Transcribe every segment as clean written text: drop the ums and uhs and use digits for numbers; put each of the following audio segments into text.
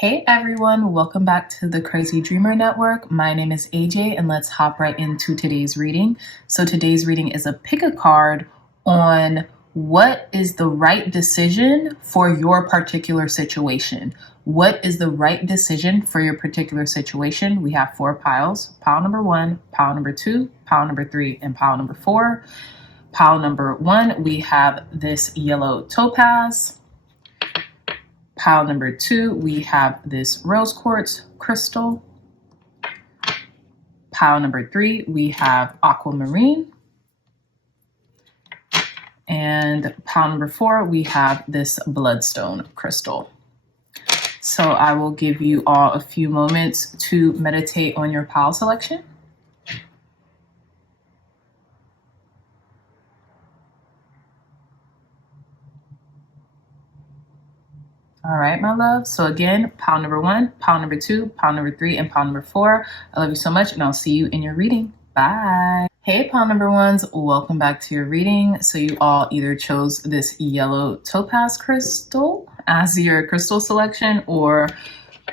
Hey everyone, welcome back to the Crazy Dreamer Network. My name is AJ and let's hop right into today's reading. So today's reading is a pick a card on what is the right decision for your particular situation. What is the right decision for your particular situation? We have 4 piles. Pile number 1, pile number 2, pile number 3, and pile number 4. Pile number 1, we have this yellow topaz. Pile number 2, we have this rose quartz crystal. Pile number 3, we have aquamarine. And pile number 4, we have this bloodstone crystal. So I will give you all a few moments to meditate on your pile selection. All right, my love. So again, pile number 1, pile number 2, pile number 3, and pile number 4. I love you so much, and I'll see you in your reading. Bye. Hey, pile number 1s, welcome back to your reading. So you all either chose this yellow topaz crystal as your crystal selection, or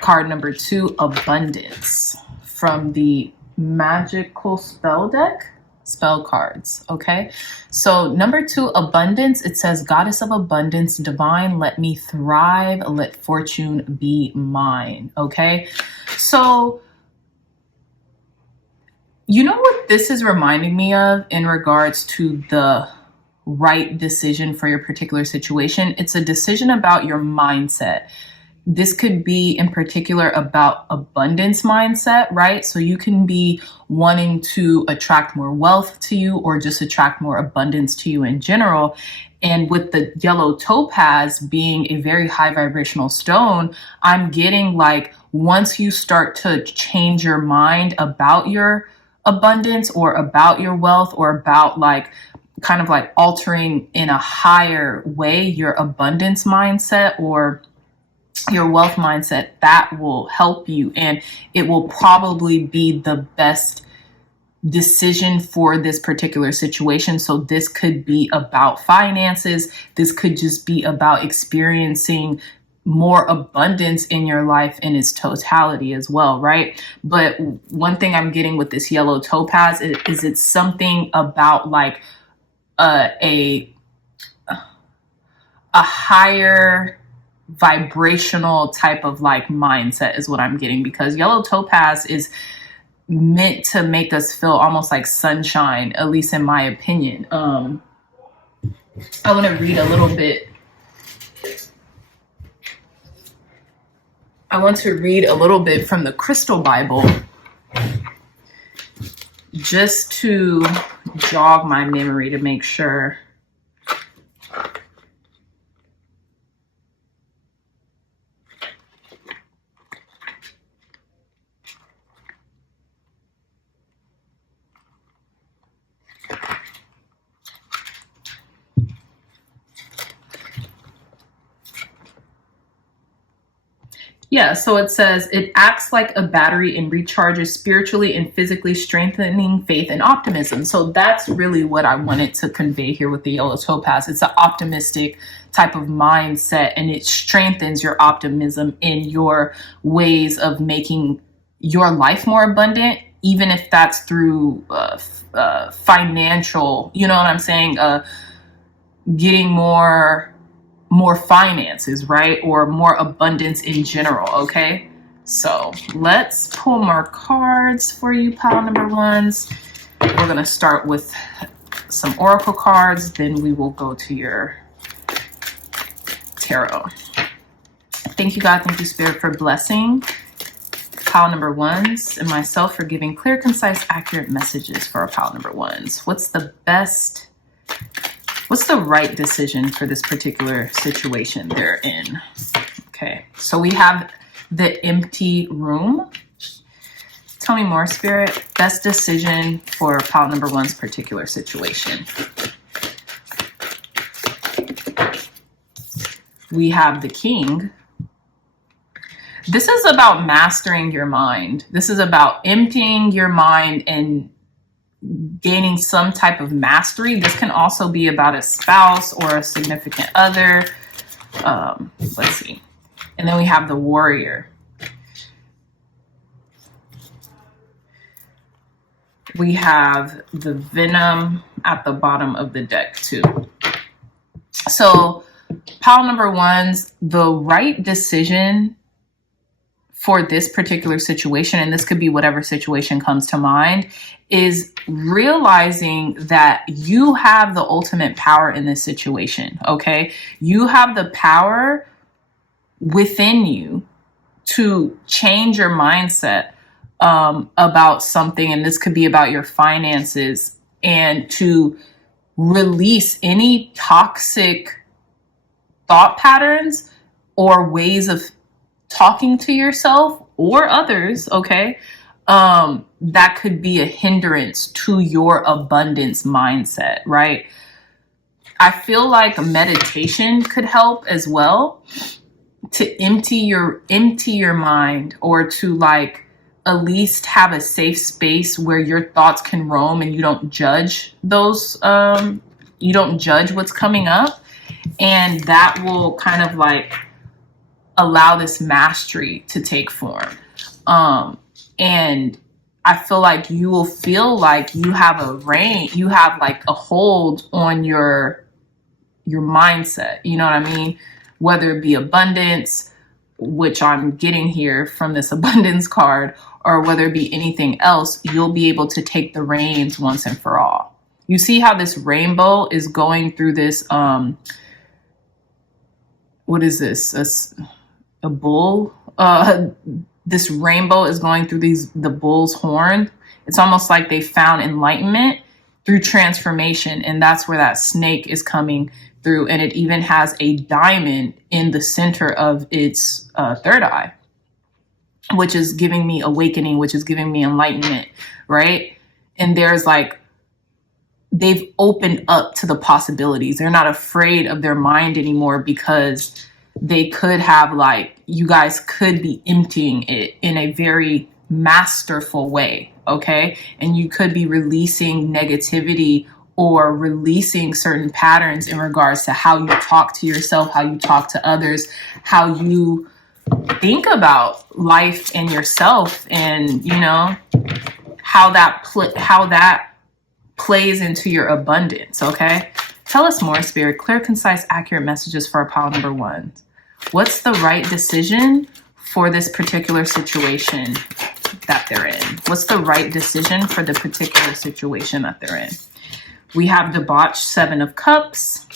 card number 2, abundance, from the magical spell deck. Spell cards. Okay, so number 2, abundance. It says, Goddess of abundance, divine, let me thrive, let fortune be mine. Okay, so you know what this is reminding me of in regards to the right decision for your particular situation? It's a decision about your mindset. This could be in particular about abundance mindset, right? So you can be wanting to attract more wealth to you, or just attract more abundance to you in general. And with the yellow topaz being a very high vibrational stone, I'm getting like, once you start to change your mind about your abundance, or about your wealth, or about like kind of like altering in a higher way your abundance mindset or your wealth mindset, that will help you, and it will probably be the best decision for this particular situation. So this could be about finances. This could just be about experiencing more abundance in your life in its totality as well, right? But one thing I'm getting with this yellow topaz is it's something about like a higher vibrational type of like mindset is what I'm getting, because yellow topaz is meant to make us feel almost like sunshine, at least in my opinion. I want to read a little bit. I want to read a little bit from the Crystal Bible, just to jog my memory to make sure. Yeah, so it says, it acts like a battery and recharges spiritually and physically, strengthening faith and optimism. So that's really what I wanted to convey here with the yellow topaz. It's an optimistic type of mindset, and it strengthens your optimism in your ways of making your life more abundant, even if that's through financial, you know what I'm saying? Getting more finances, right? Or more abundance in general. Okay, so let's pull more cards for you, pile number 1s. We're going to start with some oracle cards, then we will go to your tarot. Thank you, God. Thank you, Spirit, for blessing pile number 1s and myself for giving clear, concise, accurate messages for our pile number 1s. What's the right decision for this particular situation they're in? Okay, so we have the empty room. Tell me more, Spirit. Best decision for pile number 1's particular situation. We have the King. This is about mastering your mind. This is about emptying your mind and gaining some type of mastery. This can also be about a spouse or a significant other. Let's see. And then we have the Warrior. We have the Venom at the bottom of the deck too. So pile number ones, the right decision for this particular situation, and this could be whatever situation comes to mind, is realizing that you have the ultimate power in this situation, okay? You have the power within you to change your mindset about something, and this could be about your finances, and to release any toxic thought patterns or ways of talking to yourself or others, okay, that could be a hindrance to your abundance mindset, right? I feel like meditation could help as well to empty your mind, or to like at least have a safe space where your thoughts can roam and you don't judge those, you don't judge what's coming up. And that will kind of like allow this mastery to take form. And I feel like you will feel like you have you have like a hold on your mindset. You know what I mean? Whether it be abundance, which I'm getting here from this abundance card, or whether it be anything else, you'll be able to take the reins once and for all. You see how this rainbow is going through this, what is this? A bull? This rainbow is going through the bull's horn. It's almost like they found enlightenment through transformation. And that's where that snake is coming through. And it even has a diamond in the center of its third eye, which is giving me awakening, which is giving me enlightenment, right? And there's like, they've opened up to the possibilities. They're not afraid of their mind anymore, because they could have like, you guys could be emptying it in a very masterful way, okay? And you could be releasing negativity or releasing certain patterns in regards to how you talk to yourself, how you talk to others, how you think about life and yourself, and you know how that plays into your abundance. Okay, tell us more, Spirit. Clear, concise, accurate messages for our pile number one. What's the right decision for this particular situation that they're in? What's the right decision for the particular situation that they're in? We have debauched, 7 of Cups.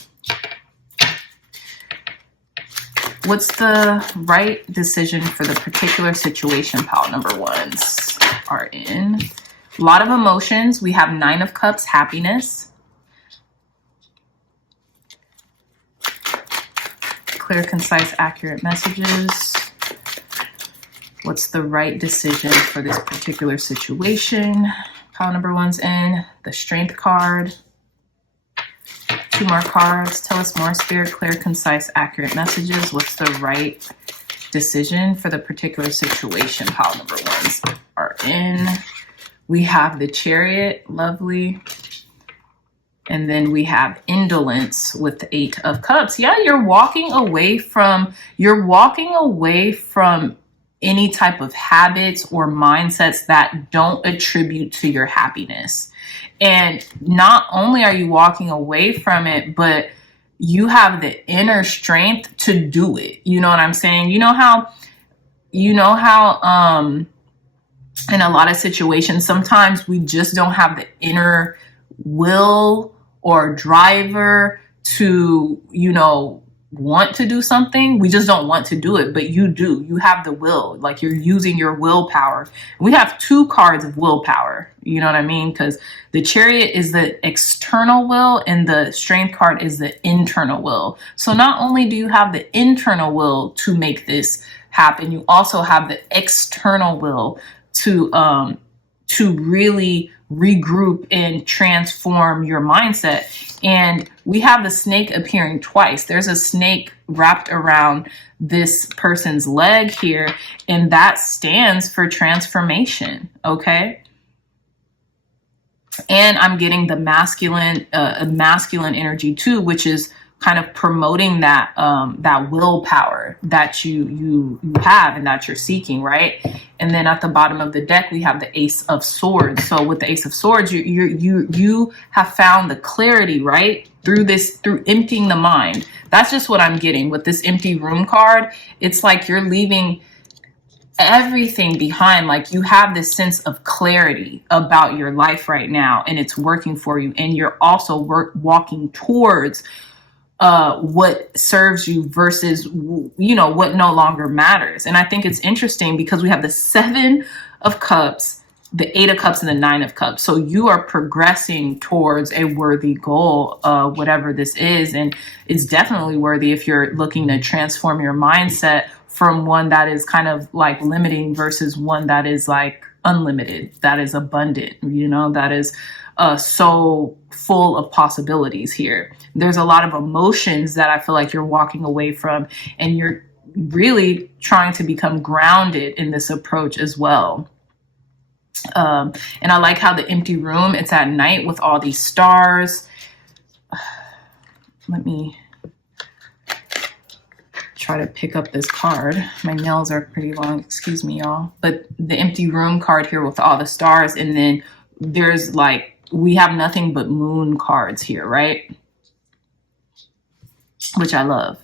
What's the right decision for the particular situation pile number ones are in? A lot of emotions. We have 9 of Cups, happiness. Clear, concise, accurate messages. What's the right decision for this particular situation? Pile number one's in. The Strength card. 2 more cards. Tell us more, Spirit. Clear, concise, accurate messages. What's the right decision for the particular situation? Pile number ones are in. We have the Chariot. Lovely. And then we have indolence with the 8 of Cups. Yeah, you're walking away from any type of habits or mindsets that don't attribute to your happiness. And not only are you walking away from it, but you have the inner strength to do it. You know what I'm saying? You know how in a lot of situations, sometimes we just don't have the inner will or driver to, want to do something. We just don't want to do it, but you do. You have the will, like you're using your willpower. We have 2 cards of willpower. You know what I mean? Because the Chariot is the external will and the Strength card is the internal will. So not only do you have the internal will to make this happen, you also have the external will to really regroup and transform your mindset. And we have the snake appearing twice. There's a snake wrapped around this person's leg here, and that stands for transformation. Okay. And I'm getting the masculine energy too, which is kind of promoting that that willpower that you have and that you're seeking, right? And then at the bottom of the deck we have the Ace of Swords. So with the Ace of Swords, you have found the clarity, right? Through emptying the mind. That's just what I'm getting with this empty room card. It's like you're leaving everything behind. Like you have this sense of clarity about your life right now, and it's working for you. And you're also walking towards what serves you versus, you know, what no longer matters. And I think it's interesting because we have the 7 of Cups, the 8 of Cups, and the 9 of Cups. So you are progressing towards a worthy goal, whatever this is. And it's definitely worthy if you're looking to transform your mindset from one that is kind of like limiting versus one that is like unlimited, that is abundant, you know, that is so full of possibilities here. There's a lot of emotions that I feel like you're walking away from, and you're really trying to become grounded in this approach as well. And I like how the empty room, it's at night with all these stars. Let me try to pick up this card. My nails are pretty long, excuse me, y'all. But the empty room card here with all the stars, and then there's like, we have nothing but moon cards here, right? Which I love.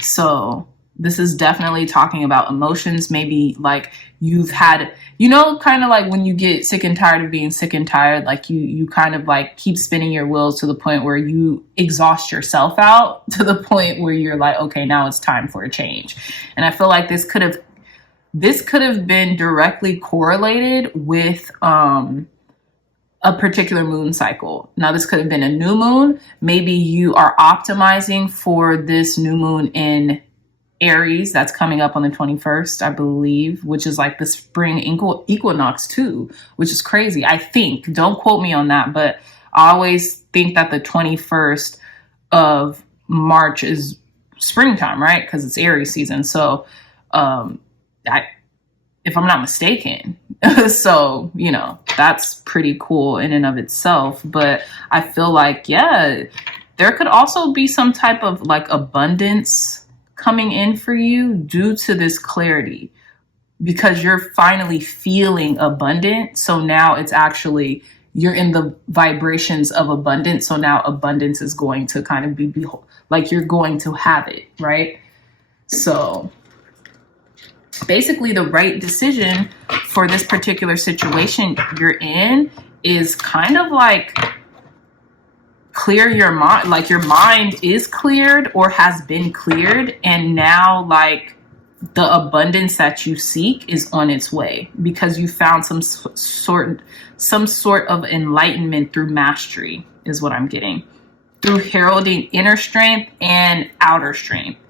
So this is definitely talking about emotions. Maybe like you've had, you know, kind of like when you get sick and tired of being sick and tired, like you kind of like keep spinning your wheels to the point where you exhaust yourself out to the point where you're like, okay, now it's time for a change. And I feel like this could have been directly correlated with a particular moon cycle. Now, this could have been a new moon. Maybe you are optimizing for this new moon in Aries that's coming up on the 21st, I believe, which is like the spring equinox too, which is crazy. I think, don't quote me on that, but I always think that the 21st of March is springtime, right? Because it's Aries season. So, if I'm not mistaken. So, you know, that's pretty cool in and of itself. But I feel like, yeah, there could also be some type of like abundance coming in for you due to this clarity, because you're finally feeling abundant. So now it's actually, you're in the vibrations of abundance. So now abundance is going to kind of be like you're going to have it, right? So basically the right decision for this particular situation you're in is kind of like clear your mind. Like your mind is cleared or has been cleared, and now like the abundance that you seek is on its way because you found some sort of enlightenment through mastery is what I'm getting, through heralding inner strength and outer strength.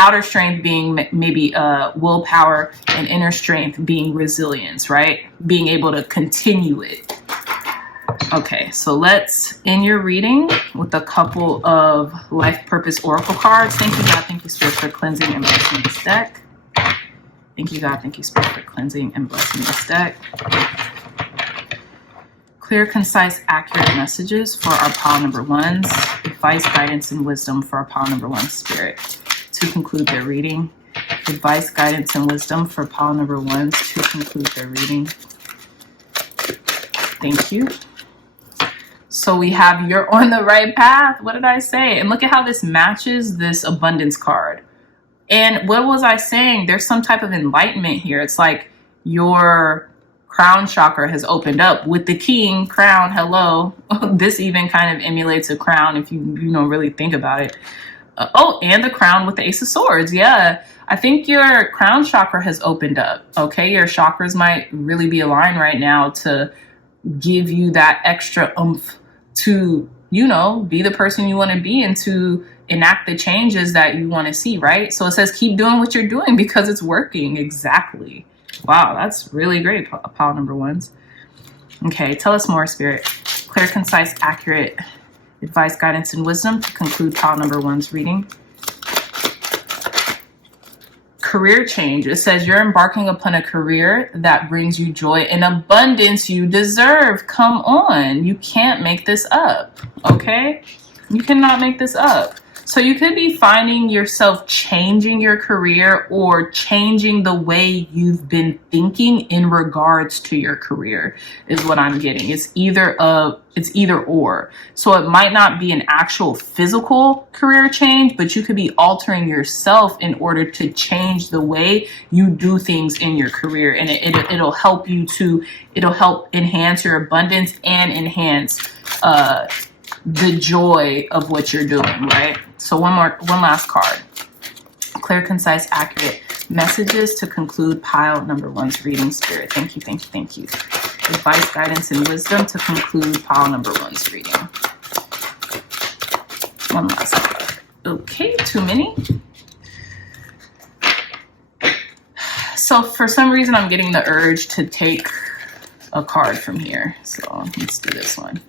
Outer strength being maybe willpower, and inner strength being resilience, right? Being able to continue it. Okay, so let's end your reading with a couple of life purpose oracle cards. Thank you, God. Thank you, Spirit, for cleansing and blessing this deck. Thank you, God. Thank you, Spirit, for cleansing and blessing this deck. Clear, concise, accurate messages for our pile number ones. Advice, guidance, and wisdom for our pile number one, Spirit. To conclude their reading. Advice, guidance, and wisdom for pile number ones to conclude their reading. Thank you. So we have you're on the right path. What did I say? And look at how this matches this abundance card. And what was I saying? There's some type of enlightenment here. It's like your crown chakra has opened up with the king crown. Hello. This even kind of emulates a crown if you really think about it. And the crown with the Ace of Swords. Yeah, I think your crown chakra has opened up. Okay, your chakras might really be aligned right now to give you that extra oomph to, be the person you want to be and to enact the changes that you want to see, right? So it says keep doing what you're doing because it's working. Exactly. Wow, that's really great, pile number ones. Okay, tell us more, Spirit. Clear, concise, accurate advice, guidance, and wisdom to conclude pile number one's reading. Career change. It says you're embarking upon a career that brings you joy and abundance you deserve. Come on. You can't make this up. Okay? You cannot make this up. So you could be finding yourself changing your career or changing the way you've been thinking in regards to your career is what I'm getting. It's either or. So it might not be an actual physical career change, but you could be altering yourself in order to change the way you do things in your career. And it'll help it'll help enhance your abundance and enhance, the joy of what you're doing, right? So one last card. Clear, concise, accurate messages to conclude pile number 1's reading, Spirit. Thank you, thank you, thank you. Advice, guidance, and wisdom to conclude pile number 1's reading. One last card. Okay, too many. So for some reason, I'm getting the urge to take a card from here. So let's do this one.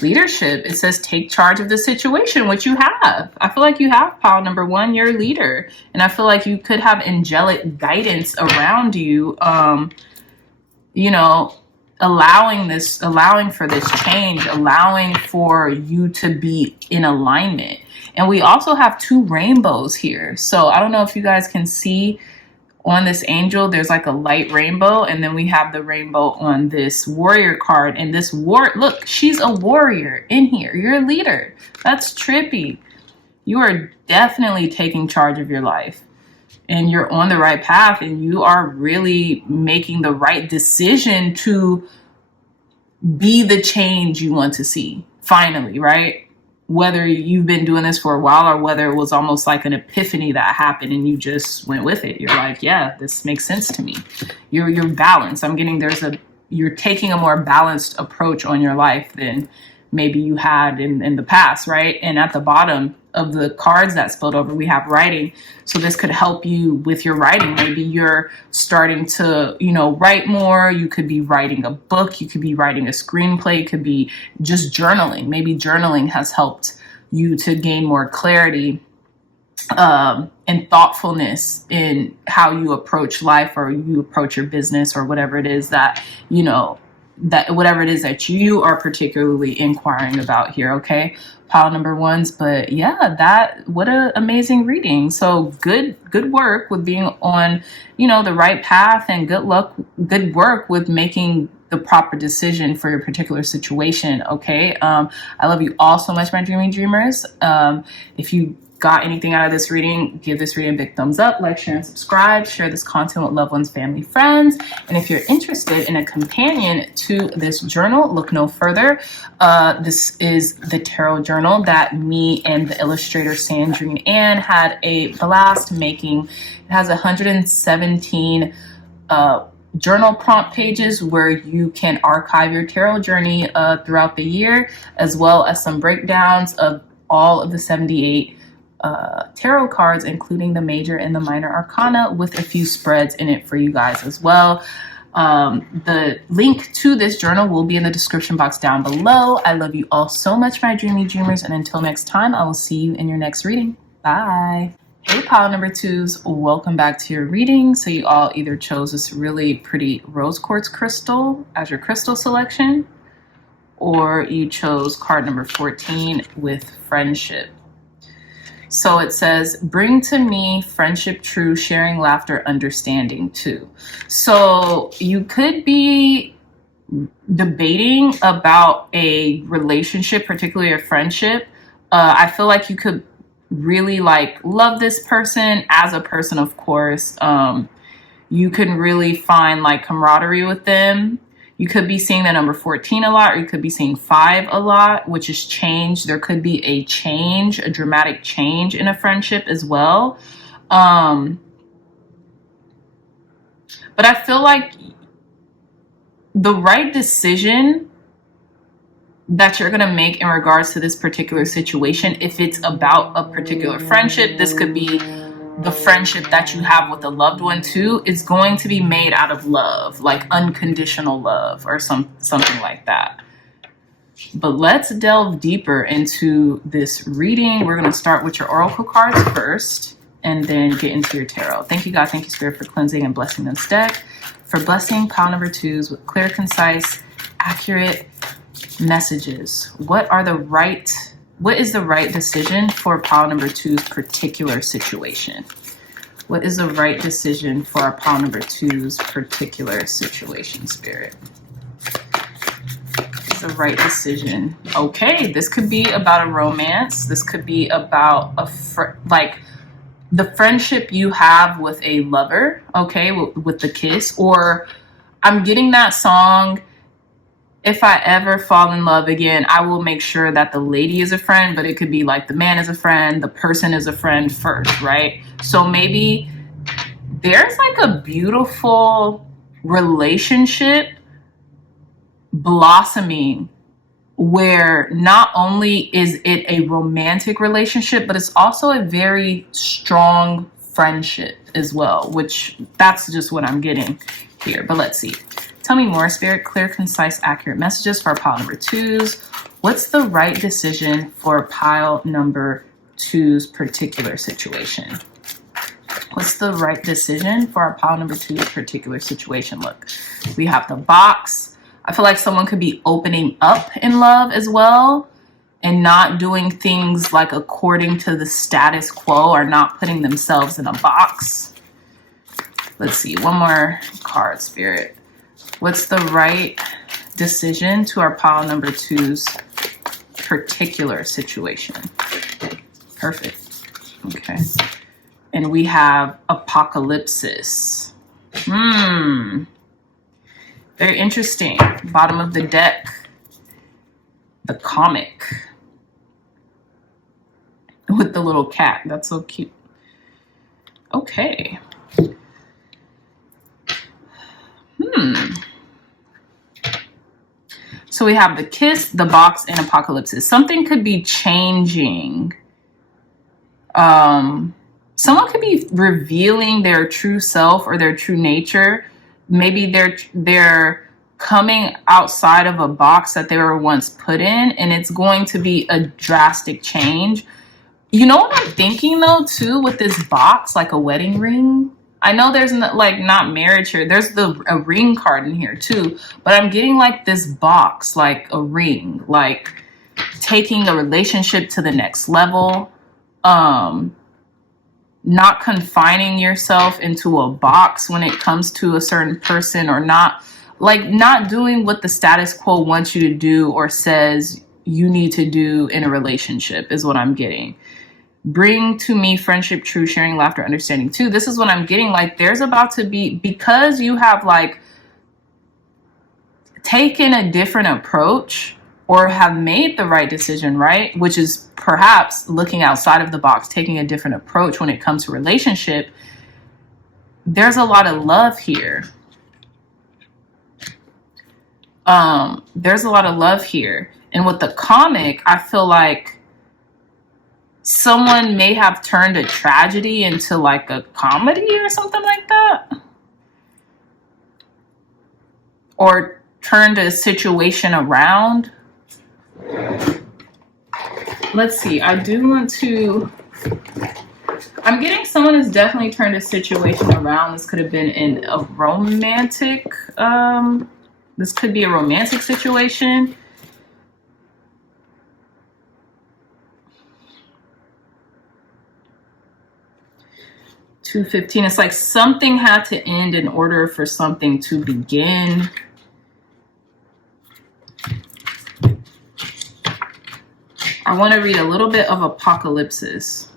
Leadership. It says take charge of the situation, which you have. I feel like you have pile number 1. You're a leader, and I feel like you could have angelic guidance around you. You know, allowing for this change, allowing for you to be in alignment. And we also have 2 rainbows here. So I don't know if you guys can see on this angel, there's like a light rainbow, and then we have the rainbow on this warrior card. And this look, she's a warrior in here. You're a leader. That's trippy. You are definitely taking charge of your life, and you're on the right path, and you are really making the right decision to be the change you want to see finally, right? Whether you've been doing this for a while or whether it was almost like an epiphany that happened and you just went with it. You're like, yeah, this makes sense to me. You're balanced. I'm getting you're taking a more balanced approach on your life than maybe you had in the past, right? And at the bottom of the cards that spilled over, we have writing. So this could help you with your writing. Maybe you're starting to, write more. You could be writing a book. You could be writing a screenplay. It could be just journaling. Maybe journaling has helped you to gain more clarity and thoughtfulness in how you approach life, or you approach your business, or whatever it is that, whatever it is that you are particularly inquiring about here. Okay. Pile number 1's, but yeah, what an amazing reading. So good work with being on, the right path, and good work with making the proper decision for your particular situation. Okay. I love you all so much, my dreamy dreamers. If you got anything out of this reading, give this reading a big thumbs up, like, share, and subscribe. Share this content with loved ones, family, friends. And if you're interested in a companion to this journal, look no further. This is the tarot journal that me and the illustrator Sandrine Ann had a blast making. It has 117 journal prompt pages where you can archive your tarot journey throughout the year, as well as some breakdowns of all of the 78 tarot cards, including the major and the minor arcana, with a few spreads in it for you guys as well. The link to this journal will be in the description box down below. I love you all so much, my dreamy dreamers, and until next time, I will see you in your next reading. Bye. Hey, pile number 2's, welcome back to your reading. So you all either chose this really pretty rose quartz crystal as your crystal selection, or you chose card number 14 with friendship. So it says, bring to me friendship true, sharing laughter, understanding too. So you could be debating about a relationship, particularly a friendship. I feel like you could really love this person as a person, of course. You can really find camaraderie with them. You could be seeing the number 14 a lot, or you could be seeing 5 a lot, which is change. There could be a change, a dramatic change in a friendship as well. But I feel like the right decision that you're going to make in regards to this particular situation, if it's about a particular friendship, this could be the friendship that you have with a loved one too, is going to be made out of love, like unconditional love or something like that. But let's delve deeper into this reading. We're going to start with your oracle cards first and then get into your tarot. Thank you, God. Thank you, Spirit, for cleansing and blessing this deck. For blessing pile number 2's with clear, concise, accurate messages. What are the right What is the right decision for pile number 2's particular situation? What is the right decision for our pile number 2's particular situation, Spirit? The right decision. Okay, this could be about a romance. This could be about like the friendship you have with a lover, okay, with the kiss. Or I'm getting that song, if I ever fall in love again, I will make sure that the lady is a friend, but it could be like the man is a friend, the person is a friend first, right? So maybe there's like a beautiful relationship blossoming where not only is it a romantic relationship, but it's also a very strong friendship as well, which that's just what I'm getting here. But let's see. Tell me more, Spirit. Clear, concise, accurate messages for pile number 2's. What's the right decision for pile number 2's particular situation? What's the right decision for our pile number 2's particular situation? Look, we have the box. I feel like someone could be opening up in love as well and not doing things like according to the status quo, or not putting themselves in a box. Let's see, one more card, Spirit. What's the right decision to our pile number 2's particular situation? Perfect. Okay. And we have apocalypse. Very interesting. Bottom of the deck, the comic with the little cat. That's so cute. Okay. So we have the kiss, the box, and apocalypse. Something could be changing. Someone could be revealing their true self or their true nature. Maybe they're coming outside of a box that they were once put in, and it's going to be a drastic change. You know what I'm thinking though too with this box, like a wedding ring? I know there's not marriage here. There's a ring card in here too, but I'm getting like this box, like a ring, like taking a relationship to the next level. Not confining yourself into a box when it comes to a certain person, or not doing what the status quo wants you to do or says you need to do in a relationship is what I'm getting. Bring to me friendship, true sharing, laughter, understanding too. This is what I'm getting. Like there's about to be, because you have like taken a different approach or have made the right decision, right? Which is perhaps looking outside of the box, taking a different approach when it comes to relationship. There's a lot of love here. There's a lot of love here. And with the comic, I feel like someone may have turned a tragedy into like a comedy or something like that. Or turned a situation around. Let's see. I do want to... I'm getting someone has definitely turned a situation around. This could have been in a romantic... this could be a romantic situation. $215. It's like something had to end in order for something to begin. I want to read a little bit of apocalypse.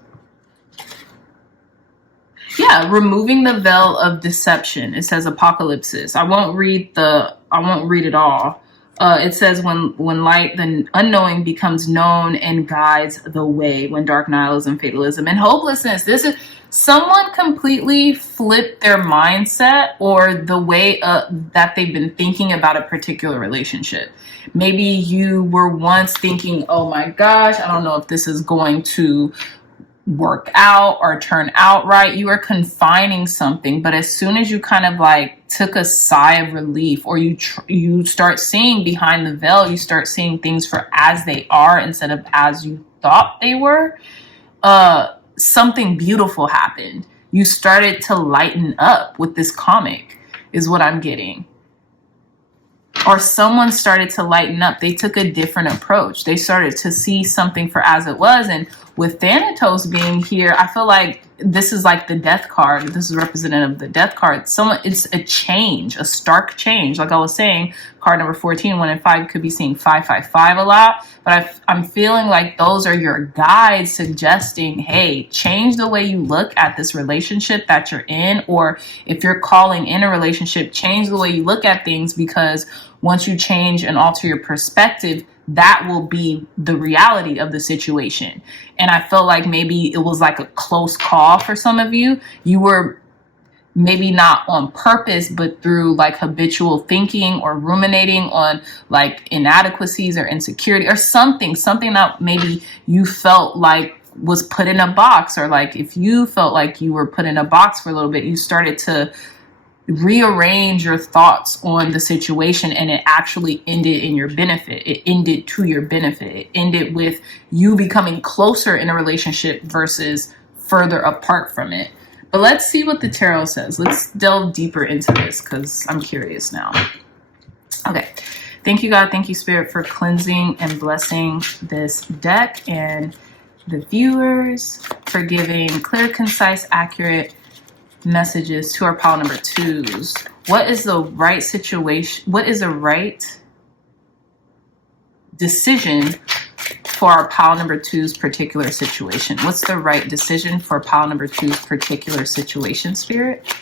Yeah, removing the veil of deception. It says apocalypse. I won't read it all. It says when light, the unknowing becomes known and guides the way. When dark nihilism, fatalism, and hopelessness. This is someone completely flipped their mindset or the way that they've been thinking about a particular relationship. Maybe you were once thinking, oh my gosh, I don't know if this is going to work out or turn out right. You are confining something, but as soon as you kind of like took a sigh of relief, or you start seeing behind the veil, you start seeing things for as they are instead of as you thought they were, something beautiful happened. You started to lighten up with this comic is what I'm getting. or someone started to lighten up. They took a different approach. They started to see something for as it was. And with Thanatos being here, I feel like this is like the death card. This is representative of the death card. It's a change, a stark change. Like I was saying, card number 14, 1 and 5 could be seeing 555 a lot. But I'm feeling like those are your guides suggesting, hey, change the way you look at this relationship that you're in. Or if you're calling in a relationship, change the way you look at things, because once you change and alter your perspective, that will be the reality of the situation. And I felt like maybe it was like a close call for some of you. You were maybe not on purpose, but through like habitual thinking or ruminating on like inadequacies or insecurity or something that maybe you felt like was put in a box, or like if you felt like you were put in a box for a little bit, you started to rearrange your thoughts on the situation, and it actually ended in your benefit. It ended to your benefit. It ended with you becoming closer in a relationship versus further apart from it. But let's see what the tarot says. Let's delve deeper into this, because I'm curious now. Okay. Thank you, God. Thank you, Spirit, for cleansing and blessing this deck and the viewers, for giving clear, concise, accurate messages to our pile number 2s. What is the right situation? What is the right decision for our pile number 2's particular situation? What's the right decision for pile number 2's particular situation, Spirit?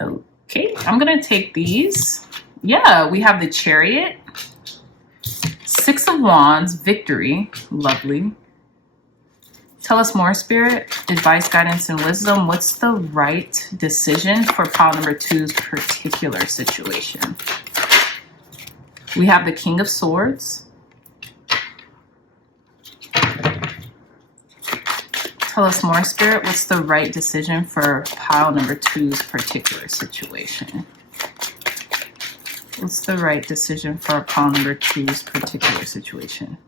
Okay, I'm gonna take these. Yeah, we have the Chariot, 6 of Wands, victory, lovely. Tell us more, Spirit. Advice, guidance, and wisdom. What's the right decision for pile number 2's particular situation? We have the King of Swords. Tell us more, Spirit. What's the right decision for pile number 2's particular situation? What's the right decision for pile number 2's particular situation?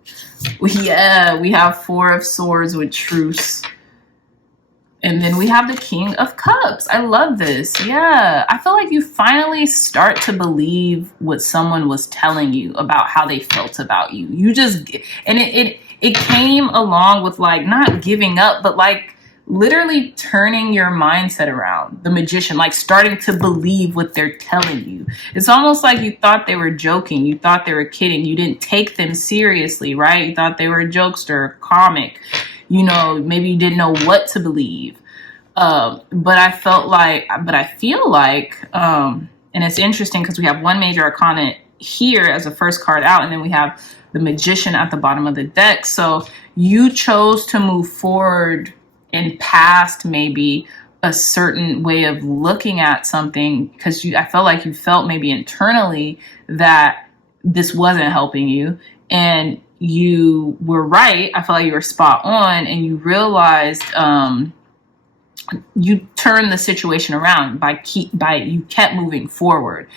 Yeah, we have 4 of Swords with Truce. And then we have the King of Cups. I love this. Yeah, I feel like you finally start to believe what someone was telling you about how they felt about you. You just, and it came along with like not giving up, but like literally turning your mindset around. The Magician, like starting to believe what they're telling you. It's almost like you thought they were joking. You thought they were kidding. You didn't take them seriously, right? You thought they were a jokester, comic. You know, maybe you didn't know what to believe. But I feel like, and it's interesting because we have one major arcana here as a first card out, and then we have the Magician at the bottom of the deck. So you chose to move forward and past maybe a certain way of looking at something, because I felt like you felt maybe internally that this wasn't helping you, and you were right. I felt like you were spot on, and you realized you turned the situation around by you kept moving forward.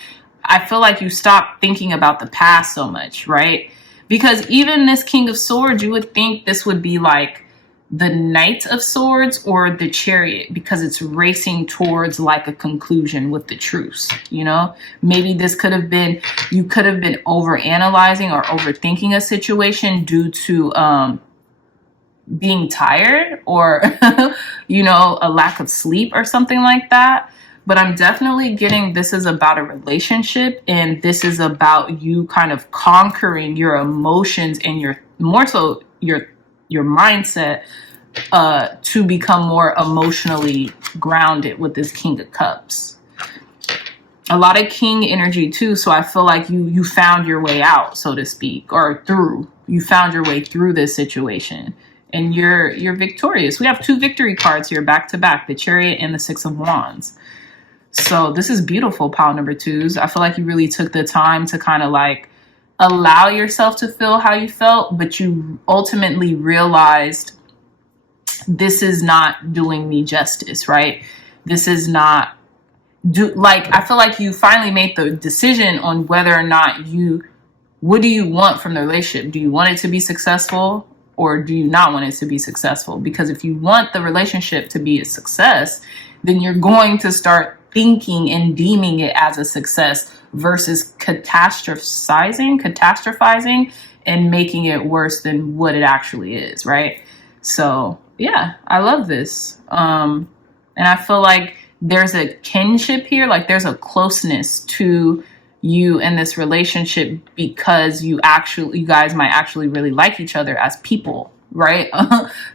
I feel like you stopped thinking about the past so much, right? Because even this King of Swords, you would think this would be like the Knight of Swords or the Chariot, because it's racing towards like a conclusion with the truce, you know? Maybe this could have been, you could have been overanalyzing or overthinking a situation due to being tired or, you know, a lack of sleep or something like that. But I'm definitely getting this is about a relationship, and this is about you kind of conquering your emotions and your more so your mindset to become more emotionally grounded with this King of Cups. A lot of King energy too, so I feel like you found your way out, so to speak, or you found your way through this situation, and you're victorious. We have 2 victory cards here back to back, the Chariot and the 6 of Wands. So this is beautiful, pile number 2s. I feel like you really took the time to kind of like allow yourself to feel how you felt, but you ultimately realized this is not doing me justice, right? This is not I feel like you finally made the decision on whether or not what do you want from the relationship? Do you want it to be successful, or do you not want it to be successful? Because if you want the relationship to be a success, then you're going to start thinking and deeming it as a success versus catastrophizing and making it worse than what it actually is, right? So yeah, I love this. And I feel like there's a kinship here, like there's a closeness to you in this relationship because you guys might actually really like each other as people, right?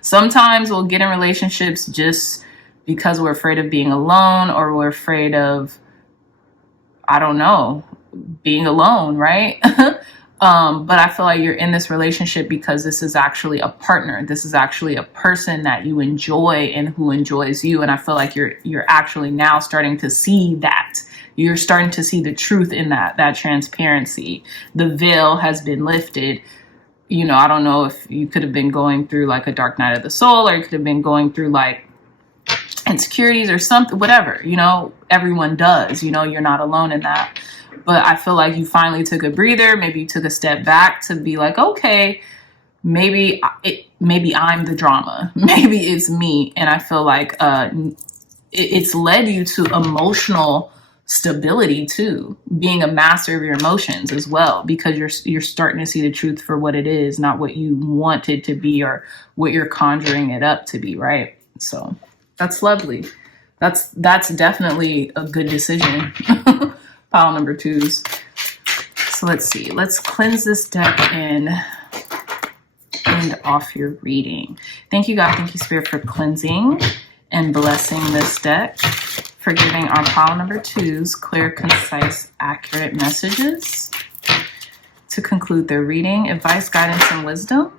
Sometimes we'll get in relationships just because we're afraid of being alone, or we're afraid of, I don't know, being alone, right? But I feel like you're in this relationship because this is actually a partner. This is actually a person that you enjoy and who enjoys you. And I feel like you're actually now starting to see that. You're starting to see the truth in that transparency. The veil has been lifted. You know, I don't know if you could have been going through like a dark night of the soul, or you could have been going through like insecurities or something, whatever, you know, everyone does, you know, you're not alone in that. But I feel like you finally took a breather. Maybe you took a step back to be like, okay, maybe I'm the drama. Maybe it's me. And I feel like it's led you to emotional stability too, being a master of your emotions as well, because you're starting to see the truth for what it is, not what you want it to be or what you're conjuring it up to be, right? So that's lovely. That's definitely a good decision. Pile number 2s. So let's see. Let's cleanse this deck and end off your reading. Thank you, God. Thank you, Spirit, for cleansing and blessing this deck, for giving our pile number 2s clear, concise, accurate messages to conclude their reading. Advice, guidance, and wisdom.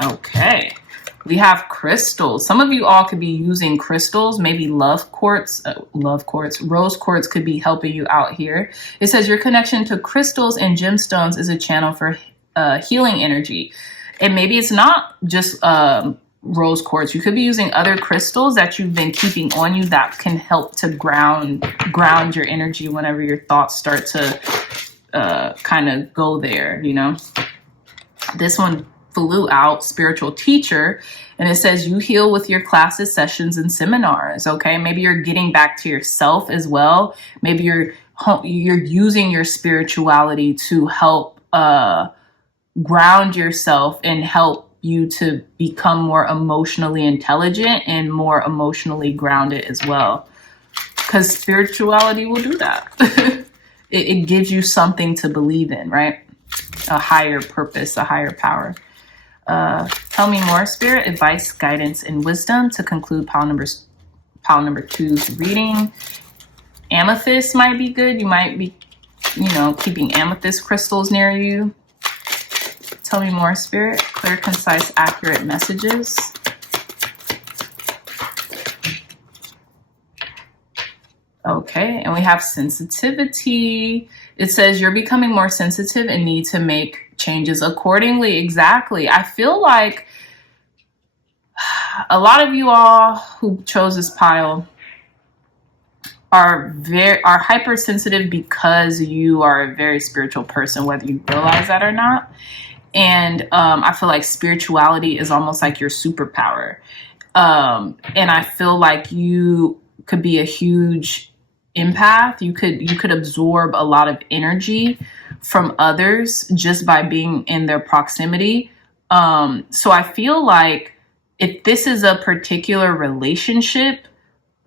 Okay. We have crystals. Some of you all could be using crystals, maybe rose quartz could be helping you out here. It says your connection to crystals and gemstones is a channel for healing energy. And maybe it's not just rose quartz. You could be using other crystals that you've been keeping on you that can help to ground your energy whenever your thoughts start to kind of go there, you know. This one flew out, spiritual teacher, and it says you heal with your classes, sessions, and seminars. Okay, maybe you're getting back to yourself as well. Maybe you're using your spirituality to help ground yourself and help you to become more emotionally intelligent and more emotionally grounded as well, because spirituality will do that. It gives you something to believe in, right? A higher purpose, a higher power. Tell me more, Spirit, advice, guidance, and wisdom to conclude pile number 2's reading. Amethyst might be good. You might be, keeping amethyst crystals near you. Tell me more, Spirit. Clear, concise, accurate messages. Okay, and we have sensitivity. It says you're becoming more sensitive and need to make changes accordingly. Exactly. I feel like a lot of you all who chose this pile are hypersensitive because you are a very spiritual person, whether you realize that or not. And I feel like spirituality is almost like your superpower. And I feel like you could be a huge empath. You could absorb a lot of energy from others just by being in their proximity. So I feel like if this is a particular relationship,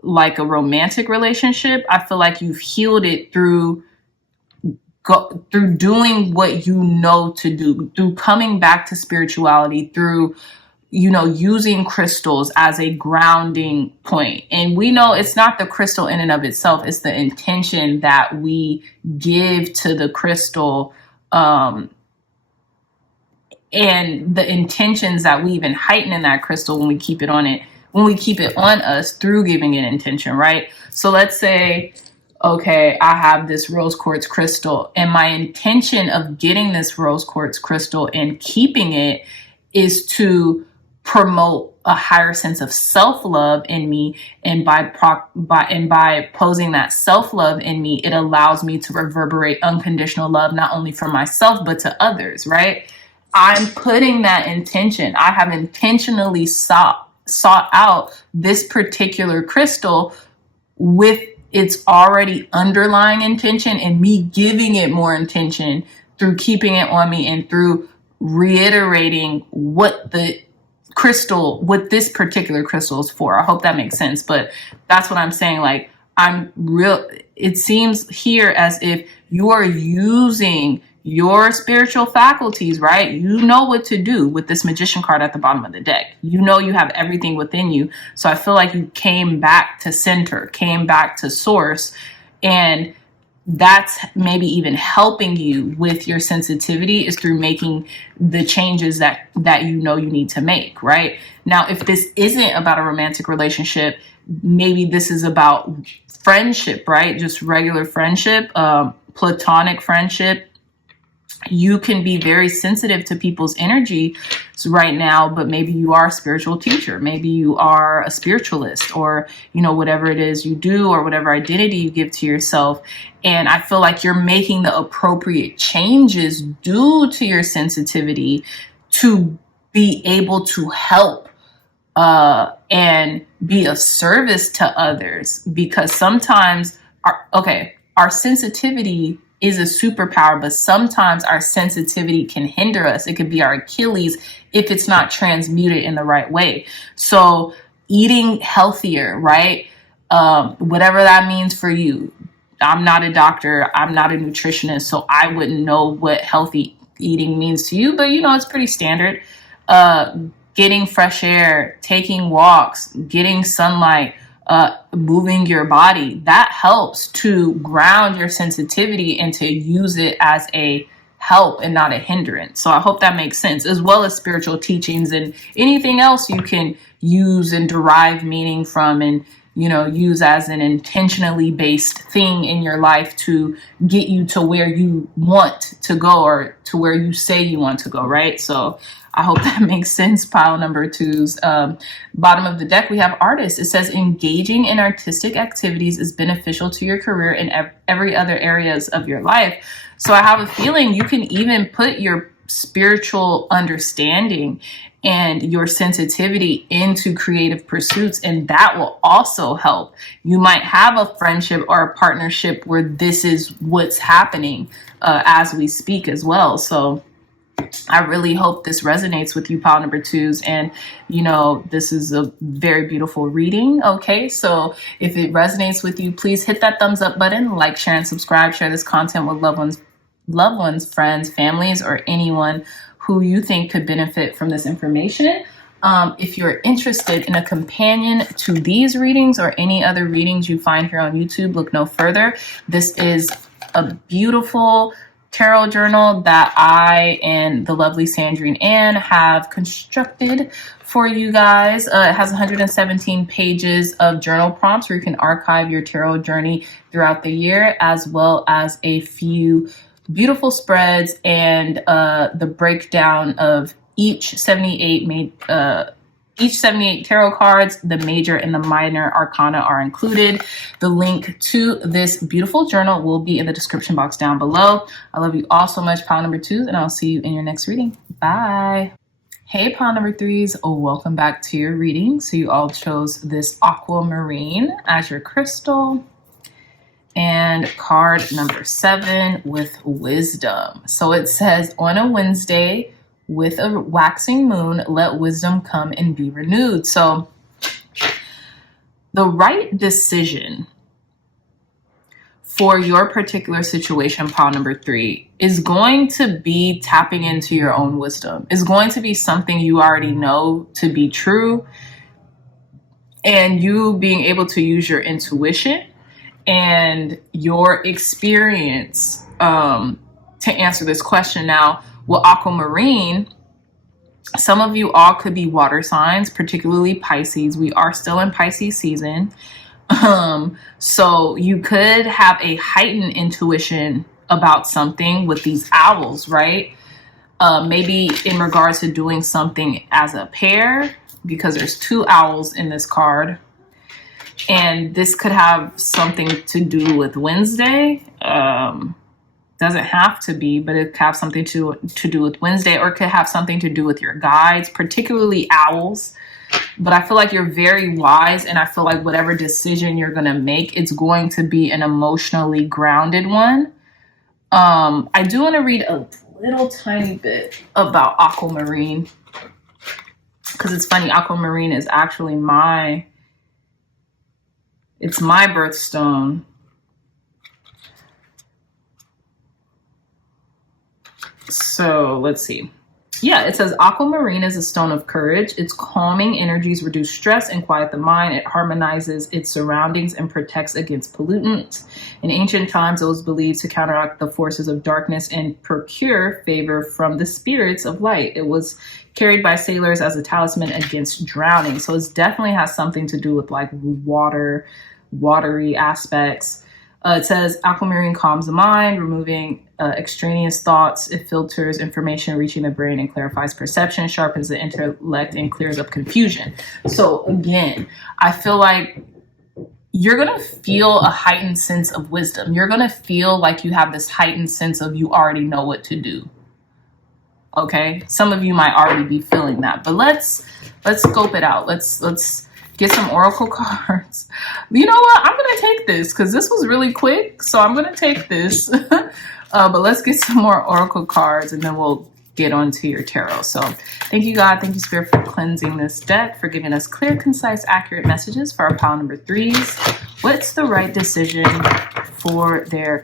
like a romantic relationship, I feel like you've healed it through doing what you know to do, through coming back to spirituality, through using crystals as a grounding point. And we know it's not the crystal in and of itself, it's the intention that we give to the crystal, and the intentions that we even heighten in that crystal when we keep it on us through giving it intention, right? So let's say, okay, I have this rose quartz crystal, and my intention of getting this rose quartz crystal and keeping it is to promote a higher sense of self-love in me. And by posing that self-love in me, it allows me to reverberate unconditional love, not only for myself, but to others, right? I'm putting that intention. I have intentionally sought out this particular crystal with it's already underlying intention, and me giving it more intention through keeping it on me and through reiterating what this particular crystal is for. I hope that makes sense. But that's what I'm saying. Like, it seems here as if you are using your spiritual faculties, right? You know what to do with this Magician card at the bottom of the deck. You know you have everything within you. So I feel like you came back to center, came back to source, and that's maybe even helping you with your sensitivity is through making the changes that you know you need to make, right? Now, if this isn't about a romantic relationship, maybe this is about friendship, right? Just regular friendship, platonic friendship. You can be very sensitive to people's energy right now, but maybe you are a spiritual teacher. Maybe you are a spiritualist, or, whatever it is you do, or whatever identity you give to yourself. And I feel like you're making the appropriate changes due to your sensitivity to be able to help and be of service to others, because sometimes our sensitivity is a superpower, but sometimes our sensitivity can hinder us. It could be our Achilles if it's not transmuted in the right way. So eating healthier, right? Whatever that means for you. I'm not a doctor. I'm not a nutritionist, so I wouldn't know what healthy eating means to you, but it's pretty standard. Getting fresh air, taking walks, getting sunlight, moving your body, that helps to ground your sensitivity and to use it as a help and not a hindrance. So I hope that makes sense, as well as spiritual teachings and anything else you can use and derive meaning from, and use as an intentionally based thing in your life to get you to where you want to go, or to where you say you want to go, right? So I hope that makes sense. Pile number 2's bottom of the deck, we have artist. It says engaging in artistic activities is beneficial to your career and every other areas of your life. So I have a feeling you can even put your spiritual understanding and your sensitivity into creative pursuits, and that will also help. You might have a friendship or a partnership where this is what's happening as we speak as well. So I really hope this resonates with you, pile number 2's. And, this is a very beautiful reading. Okay, so if it resonates with you, please hit that thumbs up button, like, share, and subscribe. Share this content with loved ones, friends, families, or anyone who you think could benefit from this information. If you're interested in a companion to these readings or any other readings you find here on YouTube, look no further. This is a beautiful tarot journal that I and the lovely Sandrine Ann have constructed for you guys. It has 117 pages of journal prompts where you can archive your tarot journey throughout the year, as well as a few beautiful spreads and the breakdown of each 78 tarot cards. The major and the minor arcana are included. The link to this beautiful journal will be in the description box down below. I love you all so much, pile number 2's, and I'll see you in your next reading. Bye. Hey, pile number 3's. Welcome back to your reading. So you all chose this aquamarine as your crystal. And card number 7 with wisdom. So it says, on a Wednesday with a waxing moon, let wisdom come and be renewed. So the right decision for your particular situation, pile number 3, is going to be tapping into your own wisdom. Is going to be something you already know to be true, and you being able to use your intuition and your experience to answer this question. Now, with aquamarine, some of you all could be water signs, particularly Pisces. We are still in Pisces season. So you could have a heightened intuition about something with these owls, right? Maybe in regards to doing something as a pair, because there's 2 owls in this card. And this could have something to do with Wednesday. Doesn't have to be, but it could have something to do with Wednesday, or it could have something to do with your guides, particularly owls. but I feel like you're very wise, and I feel like whatever decision you're going to make, it's going to be an emotionally grounded one. I do want to read a little tiny bit about aquamarine, because it's funny, aquamarine is actually my birthstone. So let's see. Yeah, it says aquamarine is a stone of courage. Its calming energies reduce stress and quiet the mind. It harmonizes its surroundings and protects against pollutants. In ancient times, it was believed to counteract the forces of darkness and procure favor from the spirits of light. It was carried by sailors as a talisman against drowning. So it definitely has something to do with like watery aspects. It says aquamarine calms the mind, removing extraneous thoughts. It filters information reaching the brain and clarifies perception, sharpens the intellect, and clears up confusion. So again, I feel like you're going to feel a heightened sense of wisdom. You're going to feel like you have this heightened sense of you already know what to do. Okay? Some of you might already be feeling that, but let's scope it out. Let's get some oracle cards. You know what? I'm going to take this because this was really quick. So I'm going to take this. But let's get some more oracle cards and then we'll get onto your tarot. So thank you, God. Thank you, Spirit, for cleansing this deck, for giving us clear, concise, accurate messages for our pile number 3s. What's the right decision for their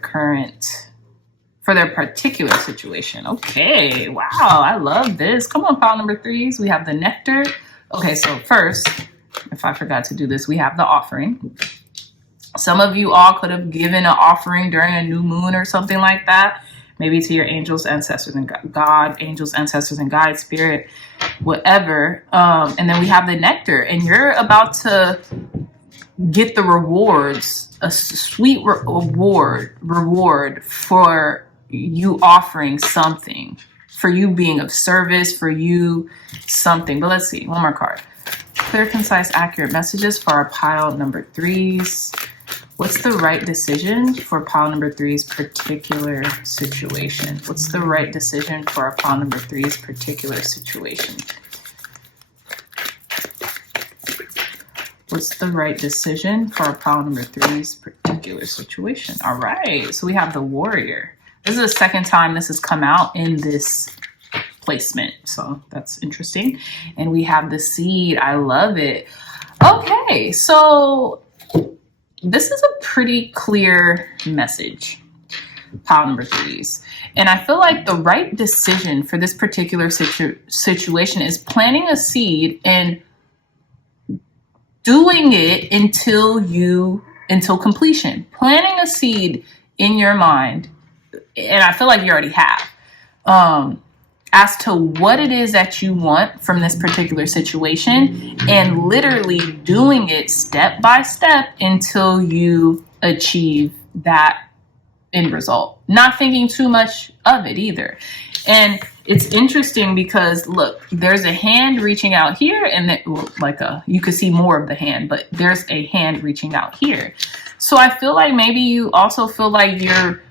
particular situation? Okay. Wow. I love this. Come on, pile number 3s. We have the nectar. Okay. So first, if I forgot to do this, we have the offering. Some of you all could have given an offering during a new moon or something like that, maybe to your angels, ancestors, and God, angels, ancestors, and guides, spirit, whatever. And then we have the nectar, and you're about to get the rewards, a sweet reward for you offering something, for you being of service, for you something. But let's see, one more card. Clear, concise, accurate messages for our pile number 3s. What's the right decision for pile number 3's particular situation? What's the right decision for our pile number 3's particular situation? What's the right decision for our pile number 3's particular situation? All right, so we have the warrior. This is the second time this has come out in this placement, so that's interesting. And we have the seed. I love it. Okay, so this is a pretty clear message, pile number 3s. And I feel like the right decision for this particular situation is planting a seed and doing it until completion. Planting a seed in your mind, and I feel like you already have, as to what it is that you want from this particular situation, and literally doing it step by step until you achieve that end result. Not thinking too much of it either. And it's interesting because look, there's a hand reaching out here, and you could see more of the hand, but there's a hand reaching out here. So I feel like maybe you also feel like you're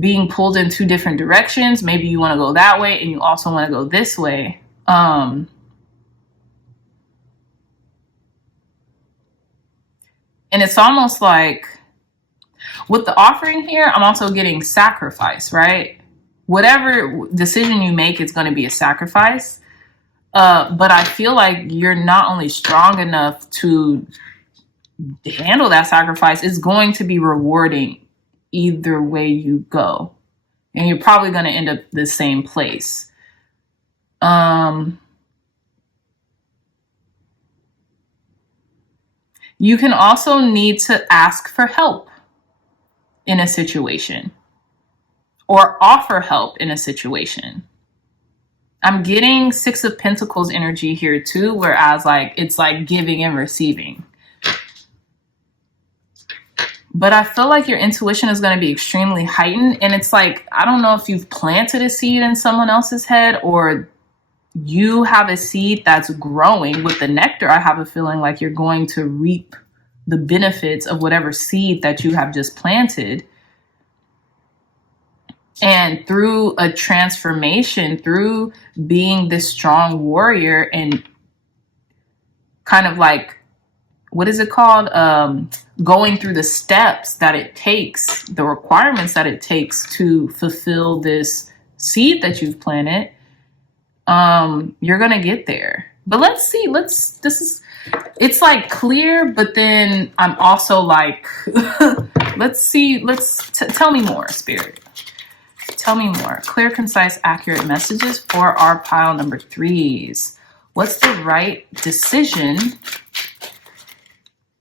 being pulled in two different directions. Maybe you want to go that way and you also want to go this way. And it's almost like with the offering here, I'm also getting sacrifice, right? Whatever decision you make is going to be a sacrifice. But I feel like you're not only strong enough to handle that sacrifice, it's going to be rewarding either way you go, and you're probably going to end up the same place. You can also need to ask for help in a situation or offer help in a situation. I'm getting 6 of Pentacles energy here too, whereas it's like giving and receiving. But I feel like your intuition is going to be extremely heightened. And it's like, I don't know if you've planted a seed in someone else's head or you have a seed that's growing. With the nectar, I have a feeling like you're going to reap the benefits of whatever seed that you have just planted. And through a transformation, through being this strong warrior and kind of like, what is it called? Going through the steps that it takes, the requirements that it takes to fulfill this seed that you've planted, you're going to get there. But let's see, it's like clear, but then I'm also like, tell me more, Spirit. Tell me more. Clear, concise, accurate messages for our pile number 3s. What's the right decision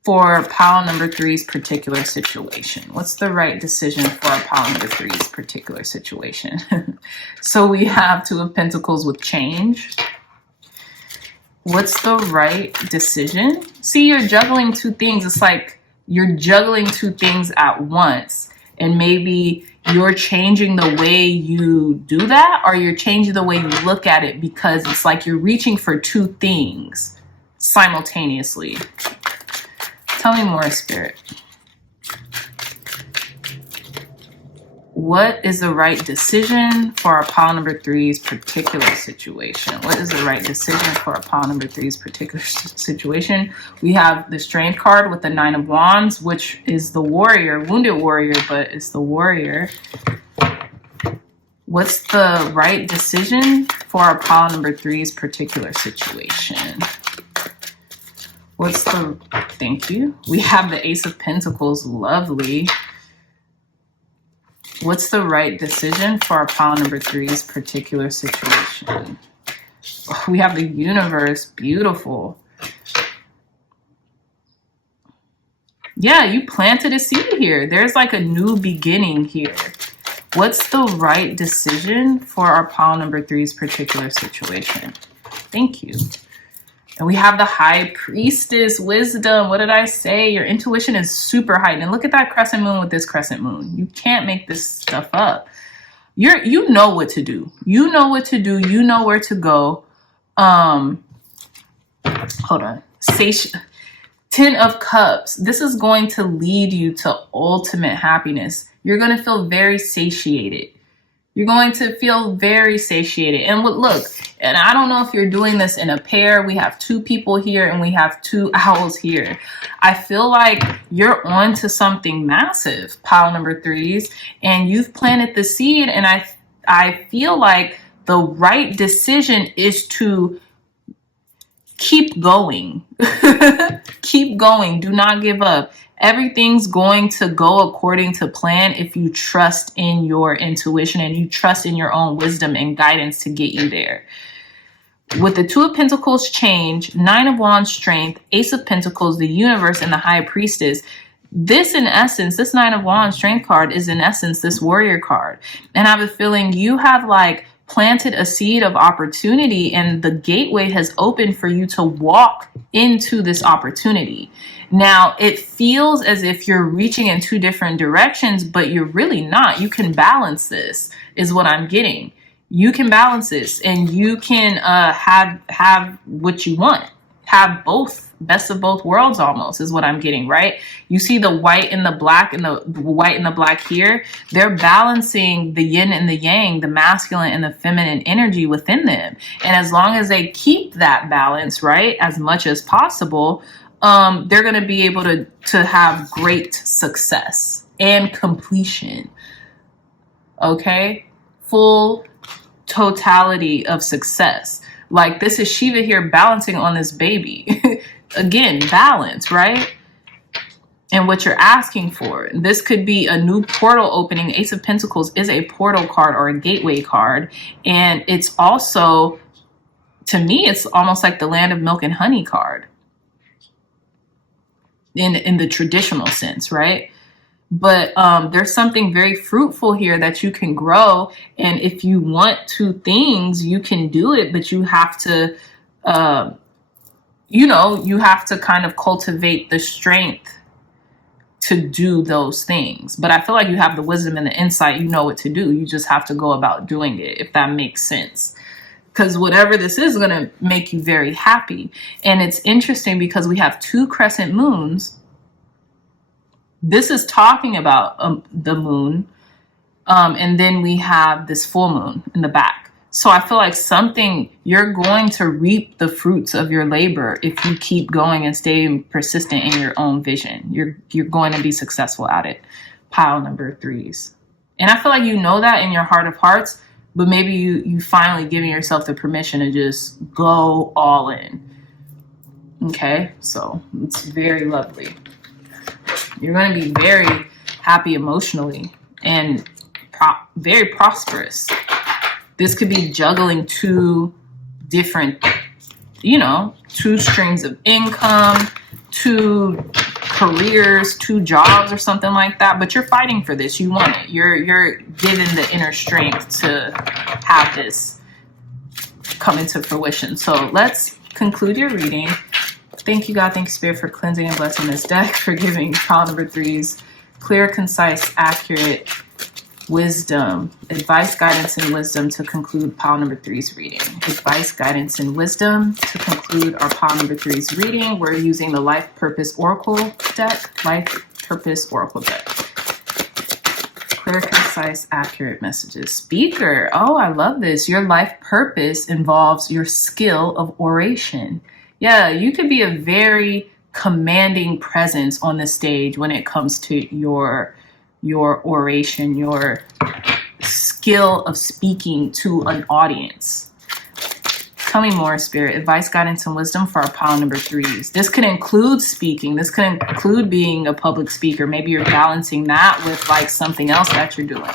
for pile number 3's particular situation? What's the right decision for our pile number 3's particular situation? So we have 2 of Pentacles with change. What's the right decision? See, you're juggling 2 things. It's like you're juggling 2 things at once. And maybe you're changing the way you do that, or you're changing the way you look at it, because it's like you're reaching for 2 things simultaneously. Tell me more, Spirit. What is the right decision for our pile number 3's particular situation? What is the right decision for our pile number 3's particular situation? We have the Strength card with the 9 of Wands, which is the warrior, wounded warrior, but it's the warrior. What's the right decision for our pile number 3's particular situation? Thank you. We have the Ace of Pentacles, lovely. What's the right decision for our pile number 3's particular situation? We have the Universe, beautiful. Yeah, you planted a seed here. There's like a new beginning here. What's the right decision for our pile number 3's particular situation? Thank you. And we have the High Priestess, wisdom. What did I say? Your intuition is super heightened. And look at that crescent moon with this crescent moon. You can't make this stuff up. You know what to do. You know what to do. You know where to go. Hold on. 10 of Cups. This is going to lead you to ultimate happiness. You're going to feel very satiated. You're going to feel very satiated. And look, and I don't know if you're doing this in a pair. We have 2 people here and we have 2 owls here. I feel like you're on to something massive, pile number 3's, and you've planted the seed. And I feel like the right decision is to keep going. Keep going. Do not give up. Everything's going to go according to plan if you trust in your intuition and you trust in your own wisdom and guidance to get you there. With the 2 of Pentacles, change, 9 of Wands, strength, Ace of Pentacles, the Universe, and the High Priestess. This, in essence, this 9 of Wands strength card is, in essence, this warrior card. And I have a feeling you have like planted a seed of opportunity, and the gateway has opened for you to walk into this opportunity. Now, it feels as if you're reaching in 2 different directions, but you're really not. You can balance this, is what I'm getting. You can balance this, and you can have what you want. Have both, best of both worlds almost, is what I'm getting, right? You see the white and the black, and the white and the black here. They're balancing the yin and the yang, the masculine and the feminine energy within them. And as long as they keep that balance, right, as much as possible, they're going to be able to have great success and completion. Okay? Full totality of success. Like, this is Shiva here balancing on this baby. Again, balance, right? And what you're asking for. This could be a new portal opening. Ace of Pentacles is a portal card or a gateway card. And it's also, to me, it's almost like the land of milk and honey card. In the traditional sense, right? But there's something very fruitful here that you can grow. And if you want 2 things, you can do it, but you have to, you have to kind of cultivate the strength to do those things. But I feel like you have the wisdom and the insight, you know what to do. You just have to go about doing it, if that makes sense. Because whatever this is going to make you very happy. And it's interesting because we have 2 crescent moons. This is talking about the moon. And then we have this full moon in the back. So I feel like you're going to reap the fruits of your labor if you keep going and stay persistent in your own vision. You're going to be successful at it. Pile number 3s. And I feel like you know that in your heart of hearts, but maybe you finally giving yourself the permission to just go all in. Okay, so it's very lovely. You're going to be very happy emotionally and very prosperous. This could be juggling 2 different, 2 streams of income, 2 careers, 2 jobs or something like that. But you're fighting for this. You want it. You're given the inner strength to have this come into fruition. So let's conclude your reading. Thank you, God. Thank you, Spirit, for cleansing and blessing this deck, for giving pile number 3s clear, concise, accurate wisdom, advice, guidance, and wisdom to conclude pile number 3's reading. Advice, guidance, and wisdom to conclude our pile number 3's reading. We're using the Life Purpose Oracle deck. Life Purpose Oracle deck. Clear, concise, accurate messages. Speaker. Oh, I love this. Your life purpose involves your skill of oration. Yeah, you could be a very commanding presence on the stage when it comes to your oration, your skill of speaking to an audience. Tell me more, Spirit. Advice, guidance, and wisdom for our pile number 3s. This could include speaking. This could include being a public speaker. Maybe you're balancing that with like something else that you're doing.